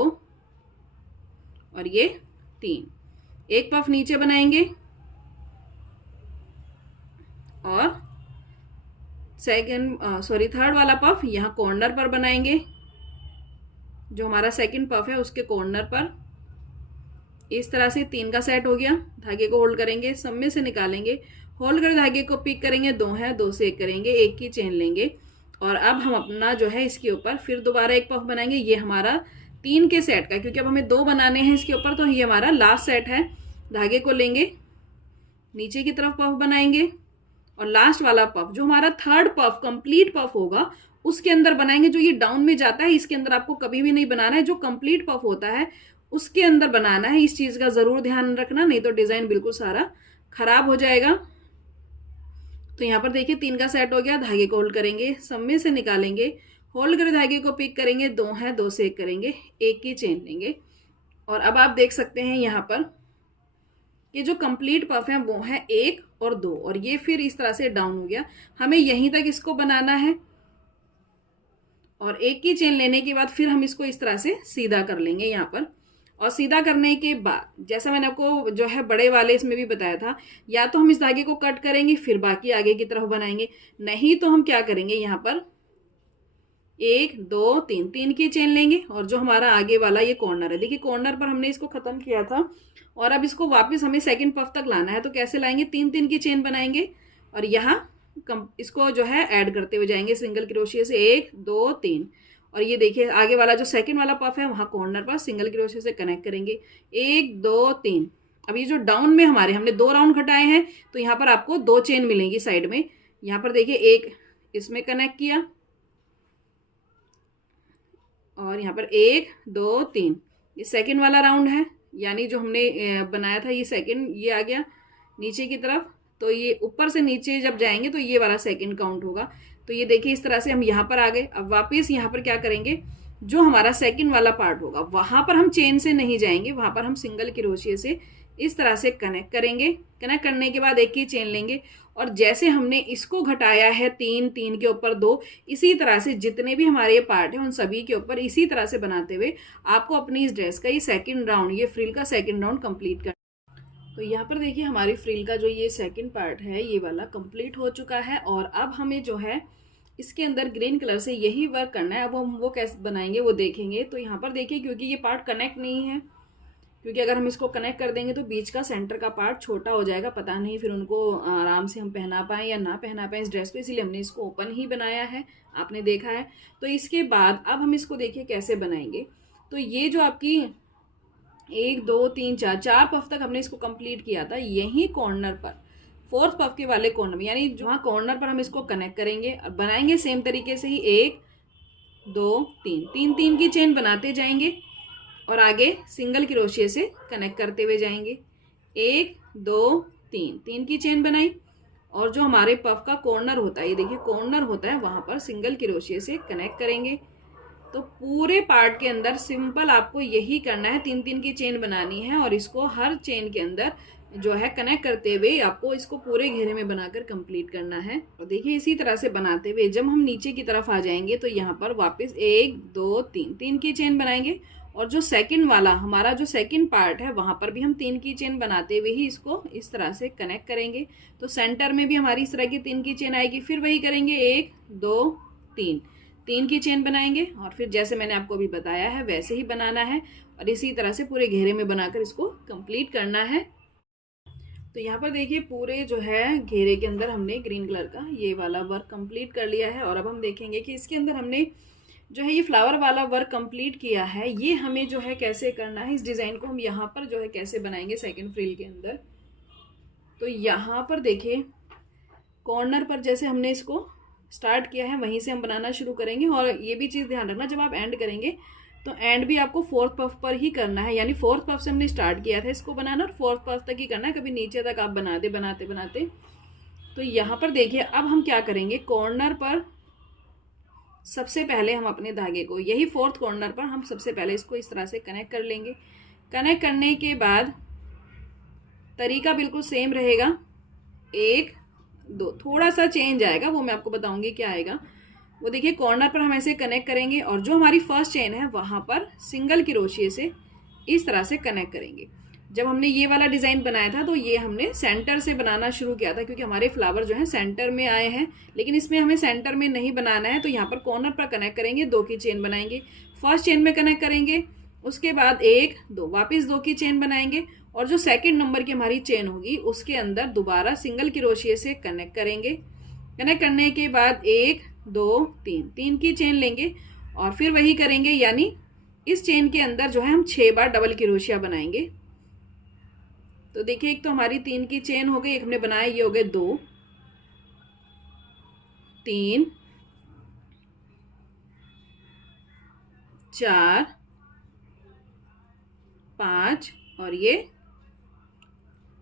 और ये 3, 1 पफ नीचे बनाएंगे और थर्ड वाला पफ यहाँ कॉर्नर पर बनाएंगे, जो हमारा सेकंड पफ है उसके कॉर्नर पर। इस तरह से 3 का सेट हो गया। धागे को होल्ड करेंगे, सम्मे से निकालेंगे, होल्ड कर धागे को पिक करेंगे, 2 है 2 से 1 करेंगे, 1 की चेन लेंगे और अब हम अपना जो है इसके ऊपर फिर दोबारा 1 पफ बनाएंगे। ये हमारा 3 के सेट का, क्योंकि अब हमें 2 बनाने हैं इसके ऊपर, तो ये हमारा लास्ट सेट है। धागे को लेंगे, नीचे की तरफ पफ बनाएंगे और लास्ट वाला पफ जो हमारा थर्ड पफ कंप्लीट पफ होगा उसके अंदर बनाएंगे। जो ये डाउन में जाता है इसके अंदर आपको कभी भी नहीं बनाना है, जो कंप्लीट पफ होता है उसके अंदर बनाना है। इस चीज का जरूर ध्यान रखना, नहीं तो डिजाइन बिल्कुल सारा खराब हो जाएगा। तो यहाँ पर देखिए 3 का सेट हो गया। धागे को होल्ड करेंगे, सम्मे से निकालेंगे, होल्ड कर धागे को पिक करेंगे, 2 है 2 से 1 करेंगे, 1 की चेन लेंगे और अब आप देख सकते हैं यहाँ पर ये जो कंप्लीट पफ है वो है 1 और 2 और ये फिर इस तरह से डाउन हो गया। हमें यहीं तक इसको बनाना है और 1 की चेन लेने के बाद फिर हम इसको इस तरह से सीधा कर लेंगे यहाँ पर। और सीधा करने के बाद जैसा मैंने आपको जो है बड़े वाले इसमें भी बताया था, या तो हम इस धागे को कट करेंगे फिर बाकी आगे की तरफ बनाएंगे, नहीं तो हम क्या करेंगे यहाँ पर 1 2 3 3 की चेन लेंगे और जो हमारा आगे वाला ये कॉर्नर है, देखिए कॉर्नर पर हमने इसको खत्म किया था और अब इसको वापस हमें सेकंड पफ तक लाना है। तो कैसे लाएंगे, 3 3 की चेन बनाएंगे और यहाँ इसको जो है ऐड करते हुए जाएंगे सिंगल क्रोशिया से, 1 2 3 और ये देखिए आगे वाला जो सेकंड वाला पफ है वहां कॉर्नर पर सिंगल क्रोशिया से कनेक्ट करेंगे, 1 2 3। अब ये जो डाउन में हमने 2 राउंड घटाए हैं तो यहाँ पर आपको 2 चेन मिलेंगी साइड में। यहाँ पर देखिए एक इसमें कनेक्ट किया और यहाँ पर 1 2 3, ये सेकंड वाला राउंड है, यानी जो हमने बनाया था ये सेकंड, ये आ गया नीचे की तरफ। तो ये ऊपर से नीचे जब जाएंगे तो ये वाला सेकंड काउंट होगा। तो ये देखिए इस तरह से हम यहाँ पर आ गए। अब वापस यहाँ पर क्या करेंगे, जो हमारा सेकंड वाला पार्ट होगा वहां पर हम चेन से नहीं जाएंगे, वहां पर हम सिंगल क्रोशिया से इस तरह से कनेक्ट करेंगे। कनेक्ट करने के बाद 1 की चेन लेंगे और जैसे हमने इसको घटाया है 3 3 के ऊपर 2, इसी तरह से जितने भी हमारे ये पार्ट हैं उन सभी के ऊपर इसी तरह से बनाते हुए आपको अपनी इस ड्रेस का ये सेकंड राउंड, ये फ्रिल का सेकंड राउंड कंप्लीट करना। तो यहाँ पर देखिए हमारी फ्रिल का जो ये सेकंड पार्ट है ये वाला कंप्लीट हो चुका है और अब हमें जो है इसके अंदर ग्रीन कलर से यही वर्क करना है। अब हम वो कैसे बनाएंगे वो देखेंगे। तो यहाँ पर देखिए क्योंकि ये पार्ट कनेक्ट नहीं है, क्योंकि अगर हम इसको कनेक्ट कर देंगे तो बीच का सेंटर का पार्ट छोटा हो जाएगा, पता नहीं फिर उनको आराम से हम पहना पाएँ या ना पहना पाएँ इस ड्रेस को, इसीलिए हमने इसको ओपन ही बनाया है, आपने देखा है। तो इसके बाद अब हम इसको देखिए कैसे बनाएंगे। तो ये जो आपकी 1 2 3 4 पफ तक हमने इसको कंप्लीट किया था, यही कॉर्नर पर 4th पफ के वाले कॉर्नर में, यानी जहाँ कॉर्नर पर हम इसको कनेक्ट करेंगे और बनाएंगे सेम तरीके से ही 1 2 3 3 3 की चेन बनाते जाएंगे और आगे सिंगल क्रोशिया से कनेक्ट करते हुए जाएंगे, 1 2 3 3 की चेन बनाई और जो हमारे पफ का कॉर्नर होता है, ये देखिए कॉर्नर होता है, वहां पर सिंगल क्रोशिया से कनेक्ट करेंगे। तो पूरे पार्ट के अंदर सिंपल आपको यही करना है, 3 3 की चेन बनानी है और इसको हर चेन के अंदर जो है कनेक्ट करते हुए आपको इसको पूरे घेरे में बनाकर कंप्लीट करना है। और देखिए इसी तरह से बनाते हुए जब हम नीचे की तरफ आ जाएंगे तो यहाँ पर वापस 1 2 3 3 की चेन बनाएंगे और जो सेकंड वाला हमारा जो सेकंड पार्ट है वहां पर भी हम 3 की चेन बनाते हुए ही इसको इस तरह से कनेक्ट करेंगे। तो सेंटर में भी हमारी इस तरह की 3 की चेन आएगी, फिर वही करेंगे 1 2 3 3 की चेन बनाएंगे और फिर जैसे मैंने आपको अभी बताया है वैसे ही बनाना है और इसी तरह से पूरे घेरे में बनाकर इसको कंप्लीट करना है। तो यहाँ पर देखिए पूरे जो है घेरे के अंदर हमने ग्रीन कलर का ये वाला वर्क कंप्लीट कर लिया है और अब हम देखेंगे कि इसके अंदर हमने जो है ये फ्लावर वाला वर्क कंप्लीट किया है, ये हमें जो है कैसे करना है, इस डिज़ाइन को हम यहाँ पर जो है कैसे बनाएंगे सेकंड फ्रिल के अंदर। तो यहाँ पर देखिए कॉर्नर पर जैसे हमने इसको स्टार्ट किया है वहीं से हम बनाना शुरू करेंगे और ये भी चीज़ ध्यान रखना जब आप एंड करेंगे तो एंड भी आपको 4th पफ पर ही करना है, यानी 4th पफ से हमने स्टार्ट किया था इसको बनाना और 4th पफ तक ही करना है, कभी नीचे तक आप बनाते बनाते बनाते। तो यहाँ पर देखिए अब हम क्या करेंगे, कॉर्नर पर सबसे पहले हम अपने धागे को यही 4th कॉर्नर पर हम सबसे पहले इसको इस तरह से कनेक्ट कर लेंगे। कनेक्ट करने के बाद तरीका बिल्कुल सेम रहेगा। 1 2, थोड़ा सा चेंज आएगा, वो मैं आपको बताऊंगी क्या आएगा। वो देखिए कॉर्नर पर हम ऐसे कनेक्ट करेंगे और जो हमारी फर्स्ट चेन है वहाँ पर सिंगल क्रोशिया से इस तरह से कनेक्ट करेंगे। जब हमने ये वाला डिज़ाइन बनाया था तो ये हमने सेंटर से बनाना शुरू किया था, क्योंकि हमारे फ्लावर जो है सेंटर में आए हैं, लेकिन इसमें हमें सेंटर में नहीं बनाना है। तो यहाँ पर कॉर्नर पर कनेक्ट करेंगे, 2 की चेन बनाएंगे, फर्स्ट चेन में कनेक्ट करेंगे, उसके बाद 1 2 वापस 2 की चेन बनाएंगे और जो सेकंड नंबर की हमारी चेन होगी उसके अंदर दोबारा सिंगल क्रोशिया से कनेक्ट करेंगे। कनेक्ट करने के बाद 1 2 3 की चेन लेंगे और फिर वही करेंगे, यानी इस चेन के अंदर जो है हम 6 बार डबल क्रोशिया बनाएंगे। तो देखिए एक तो हमारी 3 की चेन हो गई, एक हमने बनाया, ये हो गए 2 3 4 5 और ये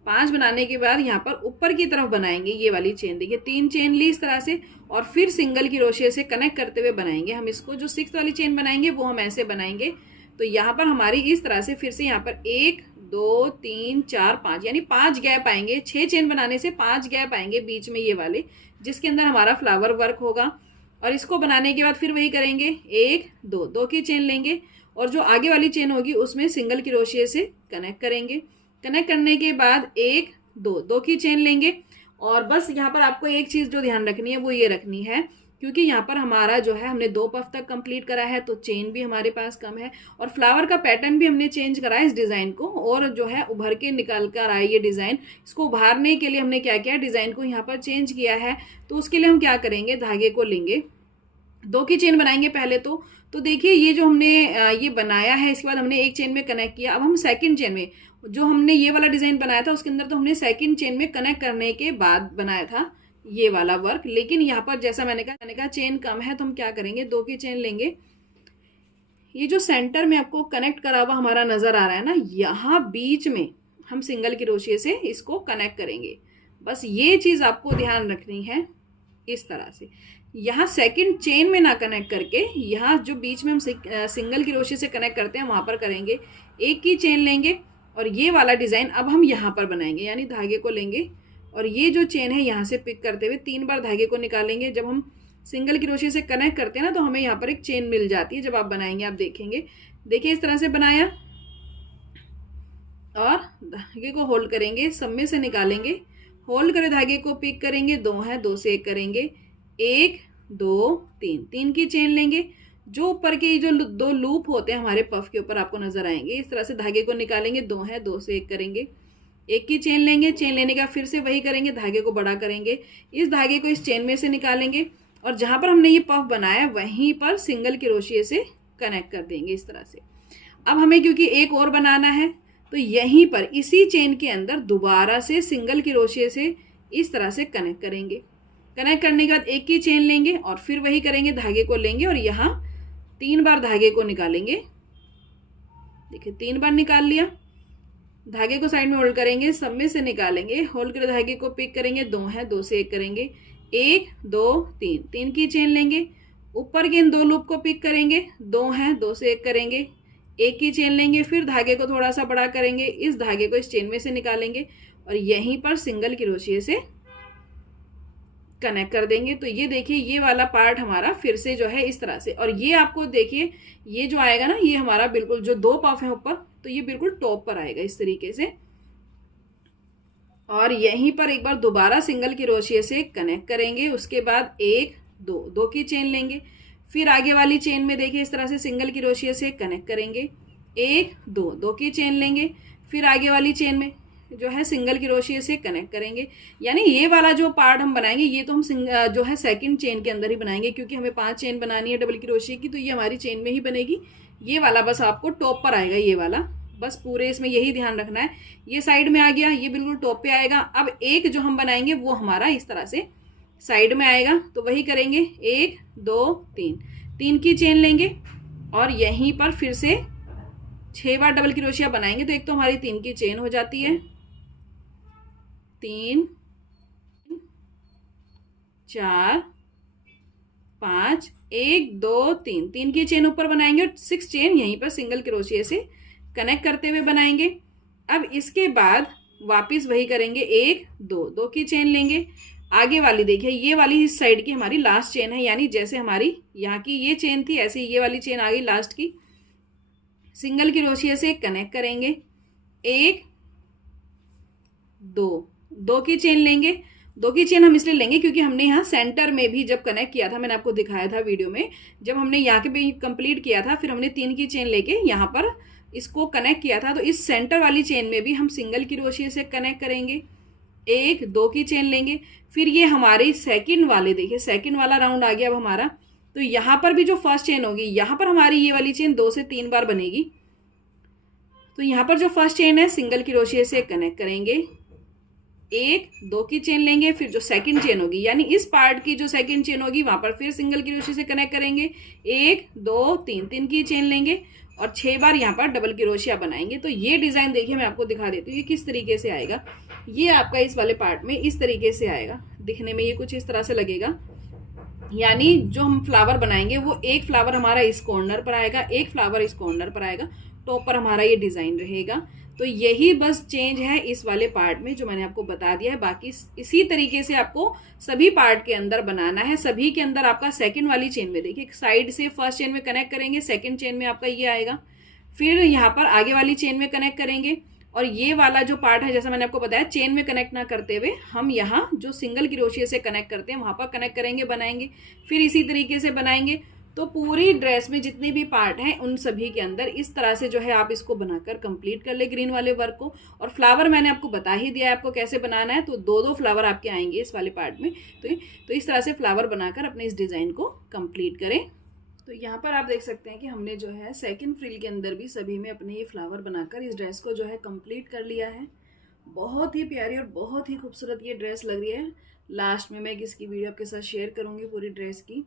5 बनाने के बाद यहाँ पर ऊपर की तरफ बनाएंगे ये वाली चेन। देखिए 3 चेन ली इस तरह से और फिर सिंगल क्रोशिया से कनेक्ट करते हुए बनाएंगे हम इसको। जो 6th वाली चेन बनाएंगे वो हम ऐसे बनाएंगे। तो यहाँ पर हमारी इस तरह से फिर से यहाँ पर 1 2 3 4 5 यानी 5 गैप आएंगे। 6 चेन बनाने से 5 गैप आएंगे बीच में ये वाले, जिसके अंदर हमारा फ्लावर वर्क होगा। और इसको बनाने के बाद फिर वही करेंगे, 1 2 की चेन लेंगे और जो आगे वाली चेन होगी उसमें सिंगल क्रोशिया से कनेक्ट करेंगे। कनेक्ट करने के बाद 1 2 की चेन लेंगे और बस यहाँ पर आपको एक चीज़ जो ध्यान रखनी है वो ये रखनी है, क्योंकि यहाँ पर हमारा जो है हमने 2 पफ तक कंप्लीट करा है तो चेन भी हमारे पास कम है और फ्लावर का पैटर्न भी हमने चेंज करा है इस डिज़ाइन को, और जो है उभर के निकल कर आए ये डिज़ाइन। इसको उभारने के लिए हमने क्या किया, डिज़ाइन को यहाँ पर चेंज किया है। तो उसके लिए हम क्या करेंगे, धागे को लेंगे, 2 की चेन बनाएंगे पहले तो देखिए ये जो हमने ये बनाया है, इसके बाद हमने एक चेन में कनेक्ट किया। अब हम सेकंड चेन में, जो हमने ये वाला डिज़ाइन बनाया था उसके अंदर तो हमने सेकंड चेन में कनेक्ट करने के बाद बनाया था ये वाला वर्क, लेकिन यहाँ पर जैसा मैंने कहा चेन कम है तो हम क्या करेंगे, 2 की चेन लेंगे। ये जो सेंटर में आपको कनेक्ट करा हुआ हमारा नज़र आ रहा है ना, यहाँ बीच में हम सिंगल क्रोशिया से इसको कनेक्ट करेंगे। बस ये चीज़ आपको ध्यान रखनी है इस तरह से। यहाँ सेकंड चेन में ना कनेक्ट करके, यहाँ जो बीच में हम सिंगल क्रोशिया से कनेक्ट करते हैं वहाँ पर करेंगे। 1 की चेन लेंगे और ये वाला डिज़ाइन अब हम यहाँ पर बनाएंगे, यानी धागे को लेंगे और ये जो चेन है यहाँ से पिक करते हुए 3 बार धागे को निकालेंगे। जब हम सिंगल क्रोशिया से कनेक्ट करते हैं ना तो हमें यहाँ पर एक चेन मिल जाती है। जब आप बनाएंगे आप देखेंगे, देखिए इस तरह से बनाया और धागे को होल्ड करेंगे, सब में से निकालेंगे, होल्ड करे धागे को पिक करेंगे, 2 है 2 से 1 करेंगे, 1 2 3 की चेन लेंगे। जो ऊपर के जो 2 लूप होते हैं हमारे पफ के ऊपर आपको नजर आएंगे, इस तरह से धागे को निकालेंगे, 2 है 2 से 1 करेंगे, 1 की चेन लेंगे, चेन लेने का फिर से वही करेंगे, धागे को बड़ा करेंगे, इस धागे को इस चेन में से निकालेंगे और जहां पर हमने ये पफ बनाया वहीं पर सिंगल क्रोशिया से कनेक्ट कर देंगे इस तरह से। अब हमें क्योंकि एक और बनाना है तो यहीं पर इसी चेन के अंदर दोबारा से सिंगल क्रोशिया से इस तरह से कनेक्ट करेंगे। कनेक्ट करने के बाद 1 की चेन लेंगे और फिर वही करेंगे, धागे को लेंगे और यहाँ 3 बार धागे को निकालेंगे। देखिए 3 बार निकाल लिया, धागे को साइड में होल्ड करेंगे, सब में से निकालेंगे, होल्ड कर धागे को पिक करेंगे, 2 है 2 से 1 करेंगे, 1 2 3 की चेन लेंगे, ऊपर के इन 2 लूप को पिक करेंगे, 2 है 2 से 1 करेंगे, 1 की चेन लेंगे, फिर धागे को थोड़ा सा बड़ा करेंगे, इस धागे को इस चेन में से निकालेंगे और यहीं पर सिंगल क्रोशिया से कनेक्ट कर देंगे। तो ये देखिए ये वाला पार्ट हमारा फिर से जो है इस तरह से, और ये आपको देखिए ये जो आएगा ना, ये हमारा बिल्कुल जो 2 पफ है ऊपर, तो ये बिल्कुल टॉप पर आएगा इस तरीके से। और यहीं पर एक बार दोबारा सिंगल क्रोशिया से कनेक्ट करेंगे, उसके बाद 1 2 की चेन लेंगे, फिर आगे वाली चेन में देखिए इस तरह से सिंगल क्रोशिया से कनेक्ट करेंगे, 1 2 की चेन लेंगे, फिर आगे वाली चेन में जो है सिंगल क्रोशिया से कनेक्ट करेंगे। यानी ये वाला जो पार्ट हम बनाएंगे ये तो हम जो है सेकंड चेन के अंदर ही बनाएंगे, क्योंकि हमें 5 चेन बनानी है डबल क्रोशिया की, तो ये हमारी चेन में ही बनेगी। ये वाला बस आपको टॉप पर आएगा, ये वाला बस पूरे इसमें यही ध्यान रखना है। ये साइड में आ गया, ये बिल्कुल टॉप पे आएगा। अब एक जो हम बनाएंगे वो हमारा इस तरह से साइड में आएगा, तो वही करेंगे, 1 2 3 की चेन लेंगे और यहीं पर फिर से 6 बार डबल क्रोशिया बनाएंगे। तो एक तो हमारी 3 की चेन हो जाती है, 3 4 5 1 2 3 की चेन ऊपर बनाएंगे और 6 चेन यहीं पर सिंगल क्रोशिया से कनेक्ट करते हुए बनाएंगे। अब इसके बाद वापस वही करेंगे, 1 2 2 की चेन लेंगे। आगे वाली देखिए, ये वाली इस साइड की हमारी लास्ट चेन है, यानी जैसे हमारी यहाँ की ये चेन थी ऐसे ये वाली चेन आ गई लास्ट की। सिंगल क्रोशिया से कनेक्ट करेंगे, 1 2 2 की चेन लेंगे। 2 की चेन हम इसलिए लेंगे क्योंकि हमने यहाँ सेंटर में भी जब कनेक्ट किया था, मैंने आपको दिखाया था वीडियो में, जब हमने यहाँ के भी कंप्लीट किया था, फिर हमने 3 की चेन लेके यहाँ पर इसको कनेक्ट किया था। तो इस सेंटर वाली चेन में भी हम सिंगल क्रोशिया से कनेक्ट करेंगे, 1 2 की चेन लेंगे। फिर ये हमारी सेकंड वाले, देखिए सेकंड वाला राउंड आ गया अब हमारा। तो यहाँ पर भी जो फर्स्ट चेन होगी, यहाँ पर हमारी ये वाली चेन 2 से 3 बार बनेगी। तो यहाँ पर जो फर्स्ट चेन है सिंगल क्रोशिया से कनेक्ट करेंगे, 1 2 की चेन लेंगे। फिर जो सेकंड चेन होगी, यानी इस पार्ट की जो सेकंड चेन होगी, वहां पर फिर सिंगल क्रोशिया से कनेक्ट करेंगे, 1 2 3 3 की चेन लेंगे और 6 बार यहाँ पर डबल क्रोशिया बनाएंगे। तो ये डिजाइन देखिए मैं आपको दिखा देती हूँ ये किस तरीके से आएगा। ये आपका इस वाले पार्ट में इस तरीके से आएगा, दिखने में ये कुछ इस तरह से लगेगा। यानी जो हम फ्लावर बनाएंगे वो एक फ्लावर हमारा इस कॉर्नर पर आएगा, एक फ्लावर इस कॉर्नर पर आएगा, टॉप पर हमारा ये डिजाइन रहेगा। तो यही बस चेंज है इस वाले पार्ट में जो मैंने आपको बता दिया है। बाकी इसी तरीके से आपको सभी पार्ट के अंदर बनाना है। सभी के अंदर आपका सेकंड वाली चेन में देखिए साइड से फर्स्ट चेन में कनेक्ट करेंगे, सेकंड चेन में आपका ये आएगा, फिर यहाँ पर आगे वाली चेन में कनेक्ट करेंगे और ये वाला जो पार्ट है जैसा मैंने आपको बताया चेन में कनेक्ट ना करते हुए हम यहाँ जो सिंगल क्रोशिया से कनेक्ट करते हैं वहां पर कनेक्ट करेंगे, बनाएंगे। फिर इसी तरीके से बनाएंगे। तो पूरी ड्रेस में जितने भी पार्ट हैं उन सभी के अंदर इस तरह से जो है आप इसको बनाकर कंप्लीट कर ले ग्रीन वाले वर्क को। और फ्लावर मैंने आपको बता ही दिया है आपको कैसे बनाना है। तो 2 फ्लावर आपके आएंगे इस वाले पार्ट में। तो इस तरह से फ्लावर बनाकर अपने इस डिज़ाइन को कंप्लीट करें। तो यहाँ पर आप देख सकते हैं कि हमने जो है सेकंड फ्रिल के अंदर भी सभी में अपने ये फ्लावर बनाकर इस ड्रेस को जो है कंप्लीट कर लिया है। बहुत ही प्यारी और बहुत ही खूबसूरत ये ड्रेस लग रही है। लास्ट में मैं इसकी वीडियो आपके साथ शेयर करूँगी पूरी ड्रेस की,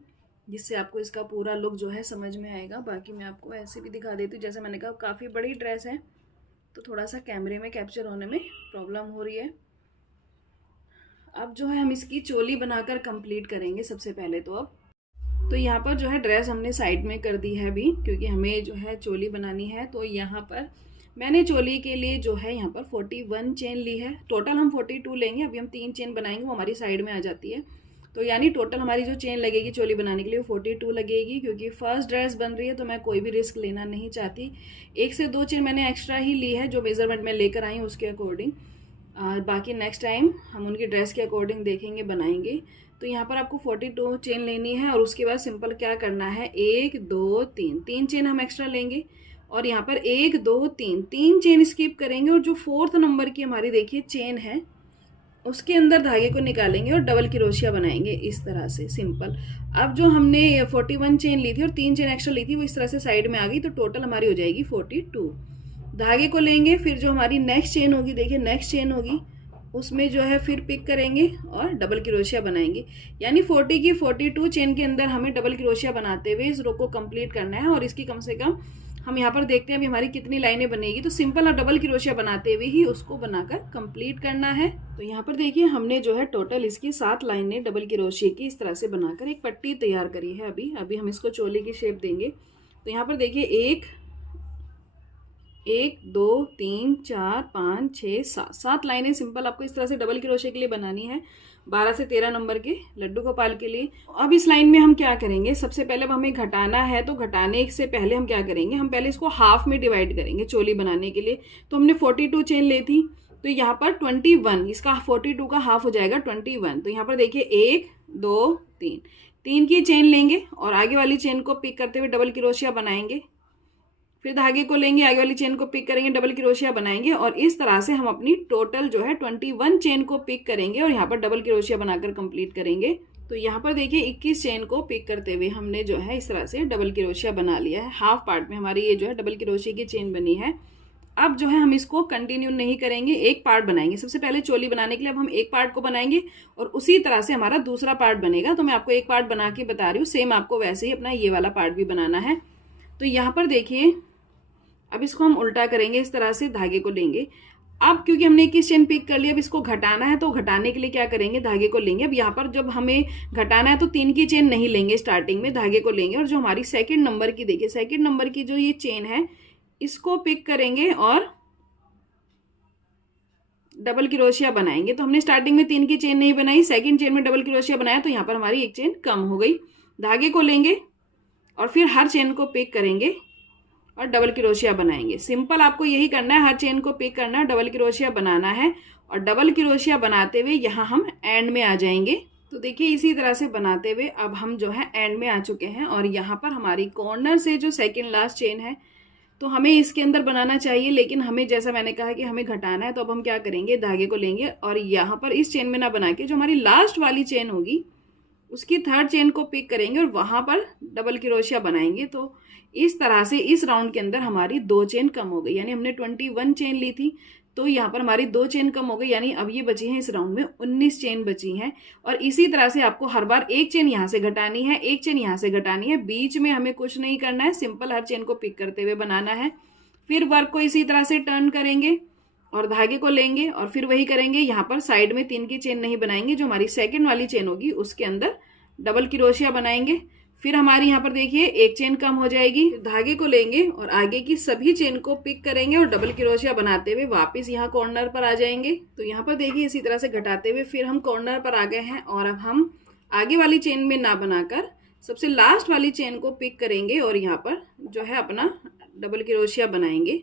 जिससे आपको इसका पूरा लुक जो है समझ में आएगा। बाकी मैं आपको ऐसे भी दिखा देती हूँ, जैसे मैंने कहा काफ़ी बड़ी ड्रेस है तो थोड़ा सा कैमरे में कैप्चर होने में प्रॉब्लम हो रही है। अब जो है हम इसकी चोली बनाकर कंप्लीट करेंगे सबसे पहले। तो यहाँ पर जो है ड्रेस हमने साइड में कर दी है अभी, क्योंकि हमें जो है चोली बनानी है। तो यहाँ पर मैंने चोली के लिए जो है यहाँ पर 41 चेन ली है। टोटल हम 42 लेंगे। अभी हम 3 चेन बनाएंगे, वो हमारी साइड में आ जाती है। तो यानी टोटल हमारी जो चेन लगेगी चोली बनाने के लिए वो 42 लगेगी, क्योंकि फर्स्ट ड्रेस बन रही है तो मैं कोई भी रिस्क लेना नहीं चाहती। 1 से 2 चेन मैंने एक्स्ट्रा ही ली है जो मेजरमेंट में लेकर आई हूँ उसके अकॉर्डिंग। बाकी नेक्स्ट टाइम हम उनकी ड्रेस के अकॉर्डिंग देखेंगे, बनाएंगे। तो यहाँ पर आपको 42 चेन लेनी है और उसके बाद सिंपल क्या करना है, 1 2 3 चेन हम एक्स्ट्रा लेंगे और यहाँ पर 1 2 3 चेन स्किप करेंगे और जो 4th नंबर की हमारी देखिए चेन है उसके अंदर धागे को निकालेंगे और डबल क्रोशिया बनाएंगे इस तरह से सिंपल। अब जो हमने 41 चेन ली थी और 3 चेन एक्स्ट्रा ली थी वो इस तरह से साइड में आ गई, तो टोटल हमारी हो जाएगी 42। धागे को लेंगे, फिर जो हमारी नेक्स्ट चेन होगी, देखिए नेक्स्ट चेन होगी उसमें जो है फिर पिक करेंगे और डबल क्रोशिया बनाएंगे। यानी 40 की 42 चेन के अंदर हमें डबल क्रोशिया बनाते हुए इस रो को कंप्लीट करना है। और इसकी कम से कम हम यहाँ पर देखते हैं अभी हमारी कितनी लाइनें बनेगी। तो सिंपल और डबल क्रोशिया बनाते हुए ही उसको बनाकर कंप्लीट करना है। तो यहाँ पर देखिए हमने जो है टोटल इसकी 7 लाइनें डबल क्रोशिया की इस तरह से बनाकर एक पट्टी तैयार करी है। अभी हम इसको चोली की शेप देंगे। तो यहाँ पर देखिए 1 2 3 4 5 6 7 लाइनें सिंपल आपको इस तरह से डबल क्रोशिया के लिए बनानी है 12 से 13 नंबर के लड्डू गोपाल के लिए। अब इस लाइन में हम क्या करेंगे, सबसे पहले अब हमें घटाना है। तो घटाने से पहले हम क्या करेंगे, हम पहले इसको हाफ में डिवाइड करेंगे चोली बनाने के लिए। तो हमने 42 चेन ली थी, तो यहाँ पर 21 इसका 42 का हाफ हो जाएगा 21। तो यहाँ पर देखिए 1 2 3 की चेन लेंगे और आगे वाली चेन को पिक करते हुए डबल क्रोशिया बनाएंगे। फिर धागे को लेंगे, आगे वाली चेन को पिक करेंगे, डबल क्रोशिया बनाएंगे और इस तरह से हम अपनी टोटल जो है 21 चेन को पिक करेंगे और यहाँ पर डबल क्रोशिया बनाकर कंप्लीट करेंगे। तो यहाँ पर देखिए 21 चेन को पिक करते हुए हमने जो है इस तरह से डबल क्रोशिया बना लिया है। हाफ पार्ट में हमारी ये जो है डबल क्रोशिया की चेन बनी है। अब जो है हम इसको कंटिन्यू नहीं करेंगे, एक पार्ट बनाएंगे। सबसे पहले चोली बनाने के लिए अब हम एक पार्ट को बनाएंगे और उसी तरह से हमारा दूसरा पार्ट बनेगा। तो मैं आपको एक पार्ट बना के बता रही हूँ, सेम आपको वैसे ही अपना ये वाला पार्ट भी बनाना है। तो यहाँ पर देखिए अब इसको हम उल्टा करेंगे, इस तरह से धागे को लेंगे। अब क्योंकि हमने 21 चेन पिक कर लिया, अब इसको घटाना है। तो घटाने के लिए क्या करेंगे, धागे को लेंगे। अब यहाँ पर जब हमें घटाना है तो 3 की चेन नहीं लेंगे, स्टार्टिंग में धागे को लेंगे और जो हमारी सेकंड नंबर की देखिए सेकंड नंबर की जो ये चेन है इसको पिक करेंगे और डबल क्रोशिया बनाएंगे। तो हमने स्टार्टिंग में 3 की चेन नहीं बनाई, सेकंड चेन में डबल क्रोशिया बनाया, तो यहाँ पर हमारी एक चेन कम हो गई। धागे को लेंगे और फिर हर चेन को पिक करेंगे और डबल क्रोशिया बनाएंगे। सिंपल आपको यही करना है, हर चेन को पिक करना है, डबल क्रोशिया बनाना है और डबल क्रोशिया बनाते हुए यहाँ हम एंड में आ जाएंगे। तो देखिए इसी तरह से बनाते हुए अब हम जो है एंड में आ चुके हैं और यहाँ पर हमारी कॉर्नर से जो सेकेंड लास्ट चेन है तो हमें इसके अंदर बनाना चाहिए, लेकिन हमें जैसा मैंने कहा कि हमें घटाना है, तो अब हम क्या करेंगे, धागे को लेंगे और यहाँ पर इस चेन में ना बना के जो हमारी लास्ट वाली चेन होगी उसकी थर्ड चेन को पिक करेंगे और वहाँ पर डबल क्रोशिया बनाएंगे। तो इस तरह से इस राउंड के अंदर हमारी 2 चेन कम हो गई, यानी हमने 21 चेन ली थी तो यहाँ पर हमारी 2 चेन कम हो गई, यानी अब ये बची हैं इस राउंड में 19 चेन बची हैं। और इसी तरह से आपको हर बार एक चेन यहाँ से घटानी है, एक चेन यहाँ से घटानी है, बीच में हमें कुछ नहीं करना है, सिंपल हर चेन को पिक करते हुए बनाना है। फिर वर्क को इसी तरह से टर्न करेंगे और धागे को लेंगे और फिर वही करेंगे। यहाँ पर साइड में 3 की चेन नहीं बनाएंगे, जो हमारी सेकंड वाली चेन होगी उसके अंदर डबल क्रोशिया बनाएंगे। फिर हमारी यहाँ पर देखिए एक चेन कम हो जाएगी, धागे को लेंगे और आगे की सभी चेन को पिक करेंगे और डबल क्रोशिया बनाते हुए वापस यहाँ कॉर्नर पर आ जाएंगे। तो यहाँ पर देखिए इसी तरह से घटाते हुए फिर हम कॉर्नर पर आ गए हैं और अब हम आगे वाली चेन में ना बनाकर सबसे लास्ट वाली चेन को पिक करेंगे और यहाँ पर जो है अपना डबल क्रोशिया बनाएंगे।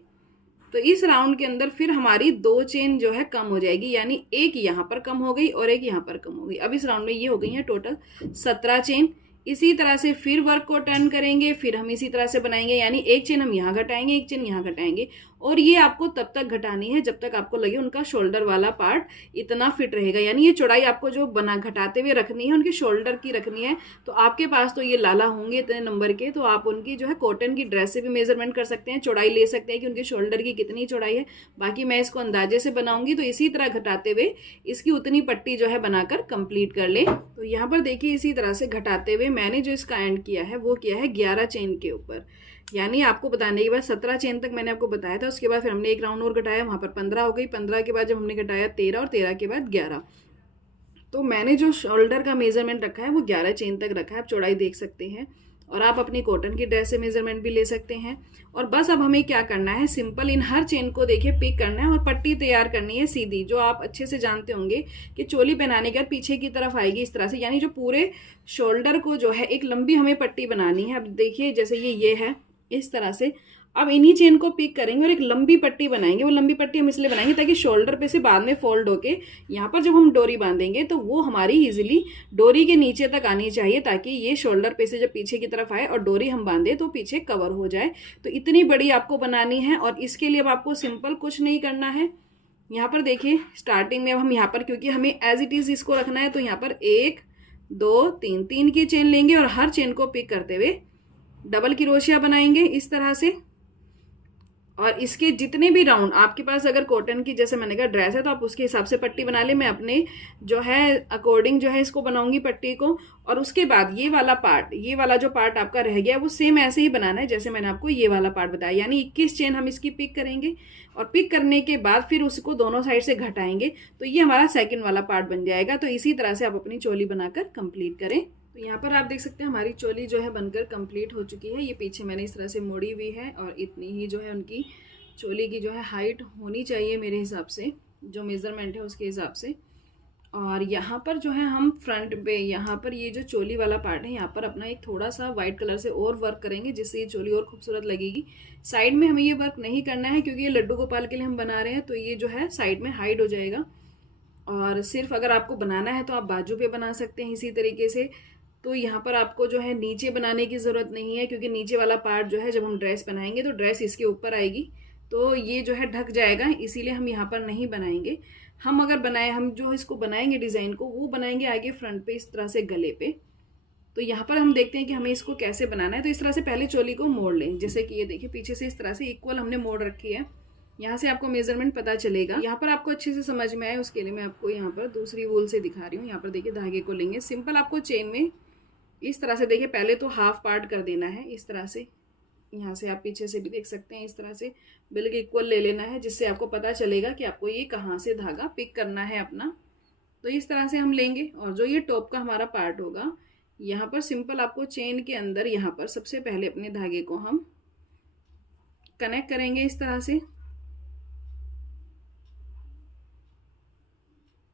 तो इस राउंड के अंदर फिर हमारी 2 चेन जो है कम हो जाएगी, यानी एक यहाँ पर कम हो गई और एक यहाँ पर कम हो गई। अब इस राउंड में ये हो गई है टोटल 17 चेन। इसी तरह से फिर वर्क को टर्न करेंगे, फिर हम इसी तरह से बनाएंगे, यानी एक चेन हम यहाँ घटाएंगे, एक चेन यहाँ घटाएंगे और ये आपको तब तक घटानी है जब तक आपको लगे उनका शोल्डर वाला पार्ट इतना फिट रहेगा, यानी ये चौड़ाई आपको जो बना घटाते हुए रखनी है उनके शोल्डर की रखनी है। तो आपके पास तो ये लाला होंगे इतने नंबर के, तो आप उनकी जो है कॉटन की ड्रेस से भी मेजरमेंट कर सकते हैं, चौड़ाई ले सकते हैं कि उनके शोल्डर की कितनी चौड़ाई है। बाकी मैं इसको अंदाजे से बनाऊंगी, तो इसी तरह घटाते हुए इसकी उतनी पट्टी जो है बनाकर कंप्लीट कर ले। तो यहाँ पर देखिए इसी तरह से घटाते हुए मैंने जो इसका एंड किया है वो किया है 11 चेन के ऊपर, यानी आपको बताने के बाद 17 चेन तक मैंने आपको बताया था। उसके बाद फिर हमने एक राउंड और घटाया, वहाँ पर 15 हो गई, 15 के बाद जब हमने घटाया 13 और 13 के बाद 11। तो मैंने जो शोल्डर का मेजरमेंट रखा है वो 11 चेन तक रखा है। आप चौड़ाई देख सकते हैं और आप अपनी कॉटन की ड्रेस से मेजरमेंट भी ले सकते हैं। और बस अब हमें क्या करना है, सिंपल इन हर चेन को देखिए पिक करना है और पट्टी तैयार करनी है सीधी, जो आप अच्छे से जानते होंगे कि चोली पहनाने के बाद पीछे की तरफ आएगी इस तरह से, यानी जो पूरे शोल्डर को जो है एक लंबी हमें पट्टी बनानी है। अब देखिए जैसे ये है इस तरह से, अब इन्हीं चेन को पिक करेंगे और एक लंबी पट्टी बनाएंगे। वो लंबी पट्टी हम इसलिए बनाएंगे ताकि शोल्डर पे से बाद में फोल्ड होके यहाँ पर जब हम डोरी बांधेंगे तो वो हमारी इजीली डोरी के नीचे तक आनी चाहिए, ताकि ये शोल्डर पे से जब पीछे की तरफ आए और डोरी हम बांधे तो पीछे कवर हो जाए। तो इतनी बड़ी आपको बनानी है और इसके लिए अब आपको सिंपल कुछ नहीं करना है। यहाँ पर देखिए स्टार्टिंग में अब हम यहाँ पर, क्योंकि हमें एज इट इज़ इसको रखना है, तो यहाँ पर 1 2 3 3 की चेन लेंगे और हर चेन को पिक करते हुए डबल क्रोशिया बनाएंगे इस तरह से। और इसके जितने भी राउंड आपके पास अगर कॉटन की जैसे मैंने कहा ड्रेस है तो आप उसके हिसाब से पट्टी बना ले। मैं अपने जो है अकॉर्डिंग जो है इसको बनाऊंगी पट्टी को। और उसके बाद ये वाला पार्ट, ये वाला जो पार्ट आपका रह गया वो सेम ऐसे ही बनाना है जैसे मैंने आपको ये वाला पार्ट बताया, यानी 21 चेन हम इसकी पिक करेंगे और पिक करने के बाद फिर उसको दोनों साइड से घटाएंगे, तो ये हमारा सेकेंड वाला पार्ट बन जाएगा। तो इसी तरह से आप अपनी चोली बनाकर कंप्लीट करें। तो यहाँ पर आप देख सकते हैं हमारी चोली जो है बनकर कंप्लीट हो चुकी है। ये पीछे मैंने इस तरह से मोड़ी हुई है और इतनी ही जो है उनकी चोली की जो है हाइट होनी चाहिए मेरे हिसाब से, जो मेज़रमेंट है उसके हिसाब से। और यहाँ पर जो है हम फ्रंट पे यहाँ पर ये जो चोली वाला पार्ट है यहाँ पर अपना एक थोड़ा सा वाइट कलर से और वर्क करेंगे जिससे ये चोली और खूबसूरत लगेगी। साइड में हमें ये वर्क नहीं करना है क्योंकि ये लड्डू गोपाल के लिए हम बना रहे हैं, तो ये जो है साइड में हाइड हो जाएगा। और सिर्फ अगर आपको बनाना है तो आप बाजू पे बना सकते हैं इसी तरीके से। तो यहाँ पर आपको जो है नीचे बनाने की ज़रूरत नहीं है, क्योंकि नीचे वाला पार्ट जो है जब हम ड्रेस पहनाएंगे तो ड्रेस इसके ऊपर आएगी, तो ये जो है ढक जाएगा, इसीलिए हम यहाँ पर नहीं बनाएंगे। हम अगर बनाए, हम जो इसको बनाएंगे डिज़ाइन को, वो बनाएंगे आगे फ्रंट पे इस तरह से गले पे। तो यहाँ पर हम देखते हैं कि हमें इसको कैसे बनाना है। तो इस तरह से पहले चोली को मोड़ लें, जैसे कि ये देखिए पीछे से इस तरह से इक्वल हमने मोड़ रखी है। यहाँ से आपको मेजरमेंट पता चलेगा। यहाँ पर आपको अच्छे से समझ में आए उसके लिए मैं आपको यहाँ पर दूसरी वूल से दिखा रही हूँ। यहाँ पर देखिए धागे को लेंगे, सिंपल आपको चेन में इस तरह से देखिए पहले तो हाफ पार्ट कर देना है इस तरह से। यहाँ से आप पीछे से भी देख सकते हैं, इस तरह से बिल्कुल इक्वल ले लेना है, जिससे आपको पता चलेगा कि आपको ये कहाँ से धागा पिक करना है अपना। तो इस तरह से हम लेंगे और जो ये टॉप का हमारा पार्ट होगा, यहाँ पर सिंपल आपको चेन के अंदर यहाँ पर सबसे पहले अपने धागे को हम कनेक्ट करेंगे इस तरह से।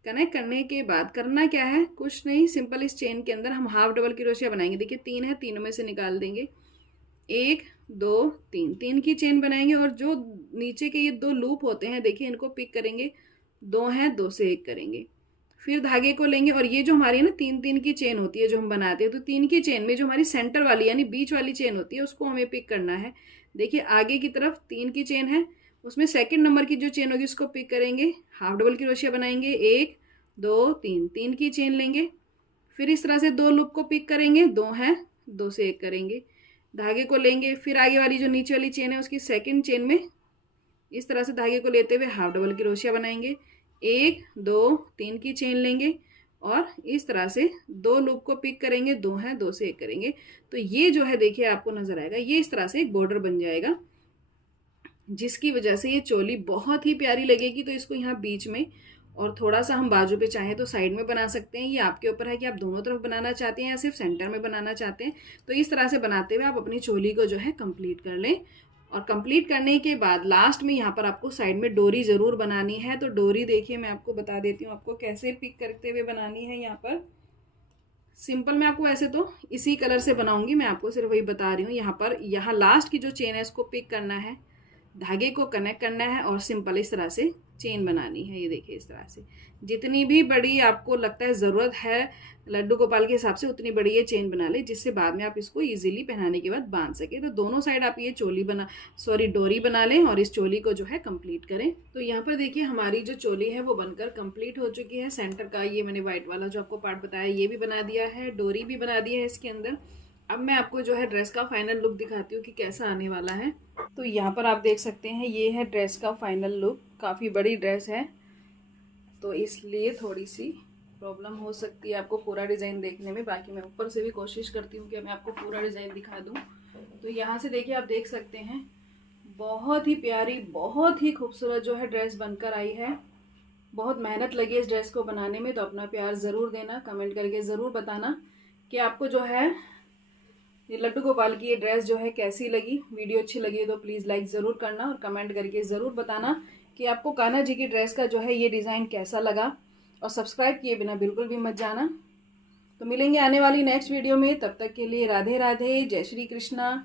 कनेक्ट करने के बाद करना क्या है, कुछ नहीं, सिंपल इस चेन के अंदर हम हाफ डबल क्रोशिया बनाएंगे। देखिए 3 है, तीनों में से निकाल देंगे, 1 2 3, 3 की चेन बनाएंगे। और जो नीचे के ये 2 लूप होते हैं देखिए, इनको पिक करेंगे, 2 हैं, 2 से 1 करेंगे। फिर धागे को लेंगे और ये जो हमारी है ना 3 की चेन होती है जो हम बनाते हैं, तो 3 की चेन में जो हमारी सेंटर वाली यानी बीच वाली चेन होती है उसको हमें पिक करना है। देखिए आगे की तरफ 3 की चेन है, उसमें सेकंड नंबर की जो चेन होगी उसको पिक करेंगे, हाफ डबल क्रोशिया बनाएंगे, 1 2 3, 3 की चेन लेंगे। फिर इस तरह से 2 लूप को पिक करेंगे, 2 हैं, 2 से 1 करेंगे, धागे को लेंगे। फिर आगे वाली जो नीचे वाली चेन है उसकी सेकंड चेन में इस तरह से धागे को लेते हुए हाफ डबल क्रोशिया बनाएंगे, 1 2 3 की चेन लेंगे और इस तरह से 2 लूप को पिक करेंगे, 2 हैं, 2 से 1 करेंगे। तो ये जो है देखिए आपको नजर आएगा, ये इस तरह से एक बॉर्डर बन जाएगा, जिसकी वजह से ये चोली बहुत ही प्यारी लगेगी। तो इसको यहाँ बीच में और थोड़ा सा हम बाजू पे चाहें तो साइड में बना सकते हैं, ये आपके ऊपर है कि आप दोनों तरफ बनाना चाहते हैं या सिर्फ सेंटर में बनाना चाहते हैं। तो इस तरह से बनाते हुए आप अपनी चोली को जो है कंप्लीट कर लें। और कंप्लीट करने के बाद लास्ट में यहाँ पर आपको साइड में डोरी ज़रूर बनानी है। तो डोरी देखिए मैं आपको बता देती हूँ आपको कैसे पिक करते हुए बनानी है। यहाँ पर सिंपल मैं आपको वैसे तो इसी कलर से बनाऊंगी, मैं आपको सिर्फ वही बता रही हूँ। यहाँ पर यहाँ लास्ट की जो चेन है इसको पिक करना है, धागे को कनेक्ट करना है और सिंपल इस तरह से चेन बनानी है। ये देखिए इस तरह से जितनी भी बड़ी आपको लगता है ज़रूरत है लड्डू गोपाल के हिसाब से उतनी बड़ी ये चेन बना ले, जिससे बाद में आप इसको इजीली पहनाने के बाद बांध सके। तो दोनों साइड आप ये डोरी बना लें और इस चोली को जो है कंप्लीट करें। तो यहाँ पर देखिए हमारी जो चोली है वो बनकर कंप्लीट हो चुकी है। सेंटर का ये मैंने व्हाइट वाला जो आपको पार्ट बताया ये भी बना दिया है, डोरी भी बना दी है इसके अंदर। अब मैं आपको जो है ड्रेस का फाइनल लुक दिखाती हूँ कि कैसा आने वाला है। तो यहाँ पर आप देख सकते हैं ये है ड्रेस का फाइनल लुक। काफ़ी बड़ी ड्रेस है तो इसलिए थोड़ी सी प्रॉब्लम हो सकती है आपको पूरा डिज़ाइन देखने में। बाकी मैं ऊपर से भी कोशिश करती हूँ कि मैं आपको पूरा डिज़ाइन दिखा दूँ। तो यहाँ से देखिए आप देख सकते हैं बहुत ही प्यारी, बहुत ही खूबसूरत जो है ड्रेस बनकर आई है। बहुत मेहनत लगी इस ड्रेस को बनाने में। तो अपना प्यार ज़रूर देना, कमेंट करके ज़रूर बताना कि आपको जो है ये लड्डू गोपाल की ये ड्रेस जो है कैसी लगी। वीडियो अच्छी लगी तो प्लीज़ लाइक ज़रूर करना और कमेंट करके ज़रूर बताना कि आपको कान्हा जी की ड्रेस का जो है ये डिज़ाइन कैसा लगा। और सब्सक्राइब किए बिना बिल्कुल भी मत जाना। तो मिलेंगे आने वाली नेक्स्ट वीडियो में, तब तक के लिए राधे राधे, जय श्री कृष्णा।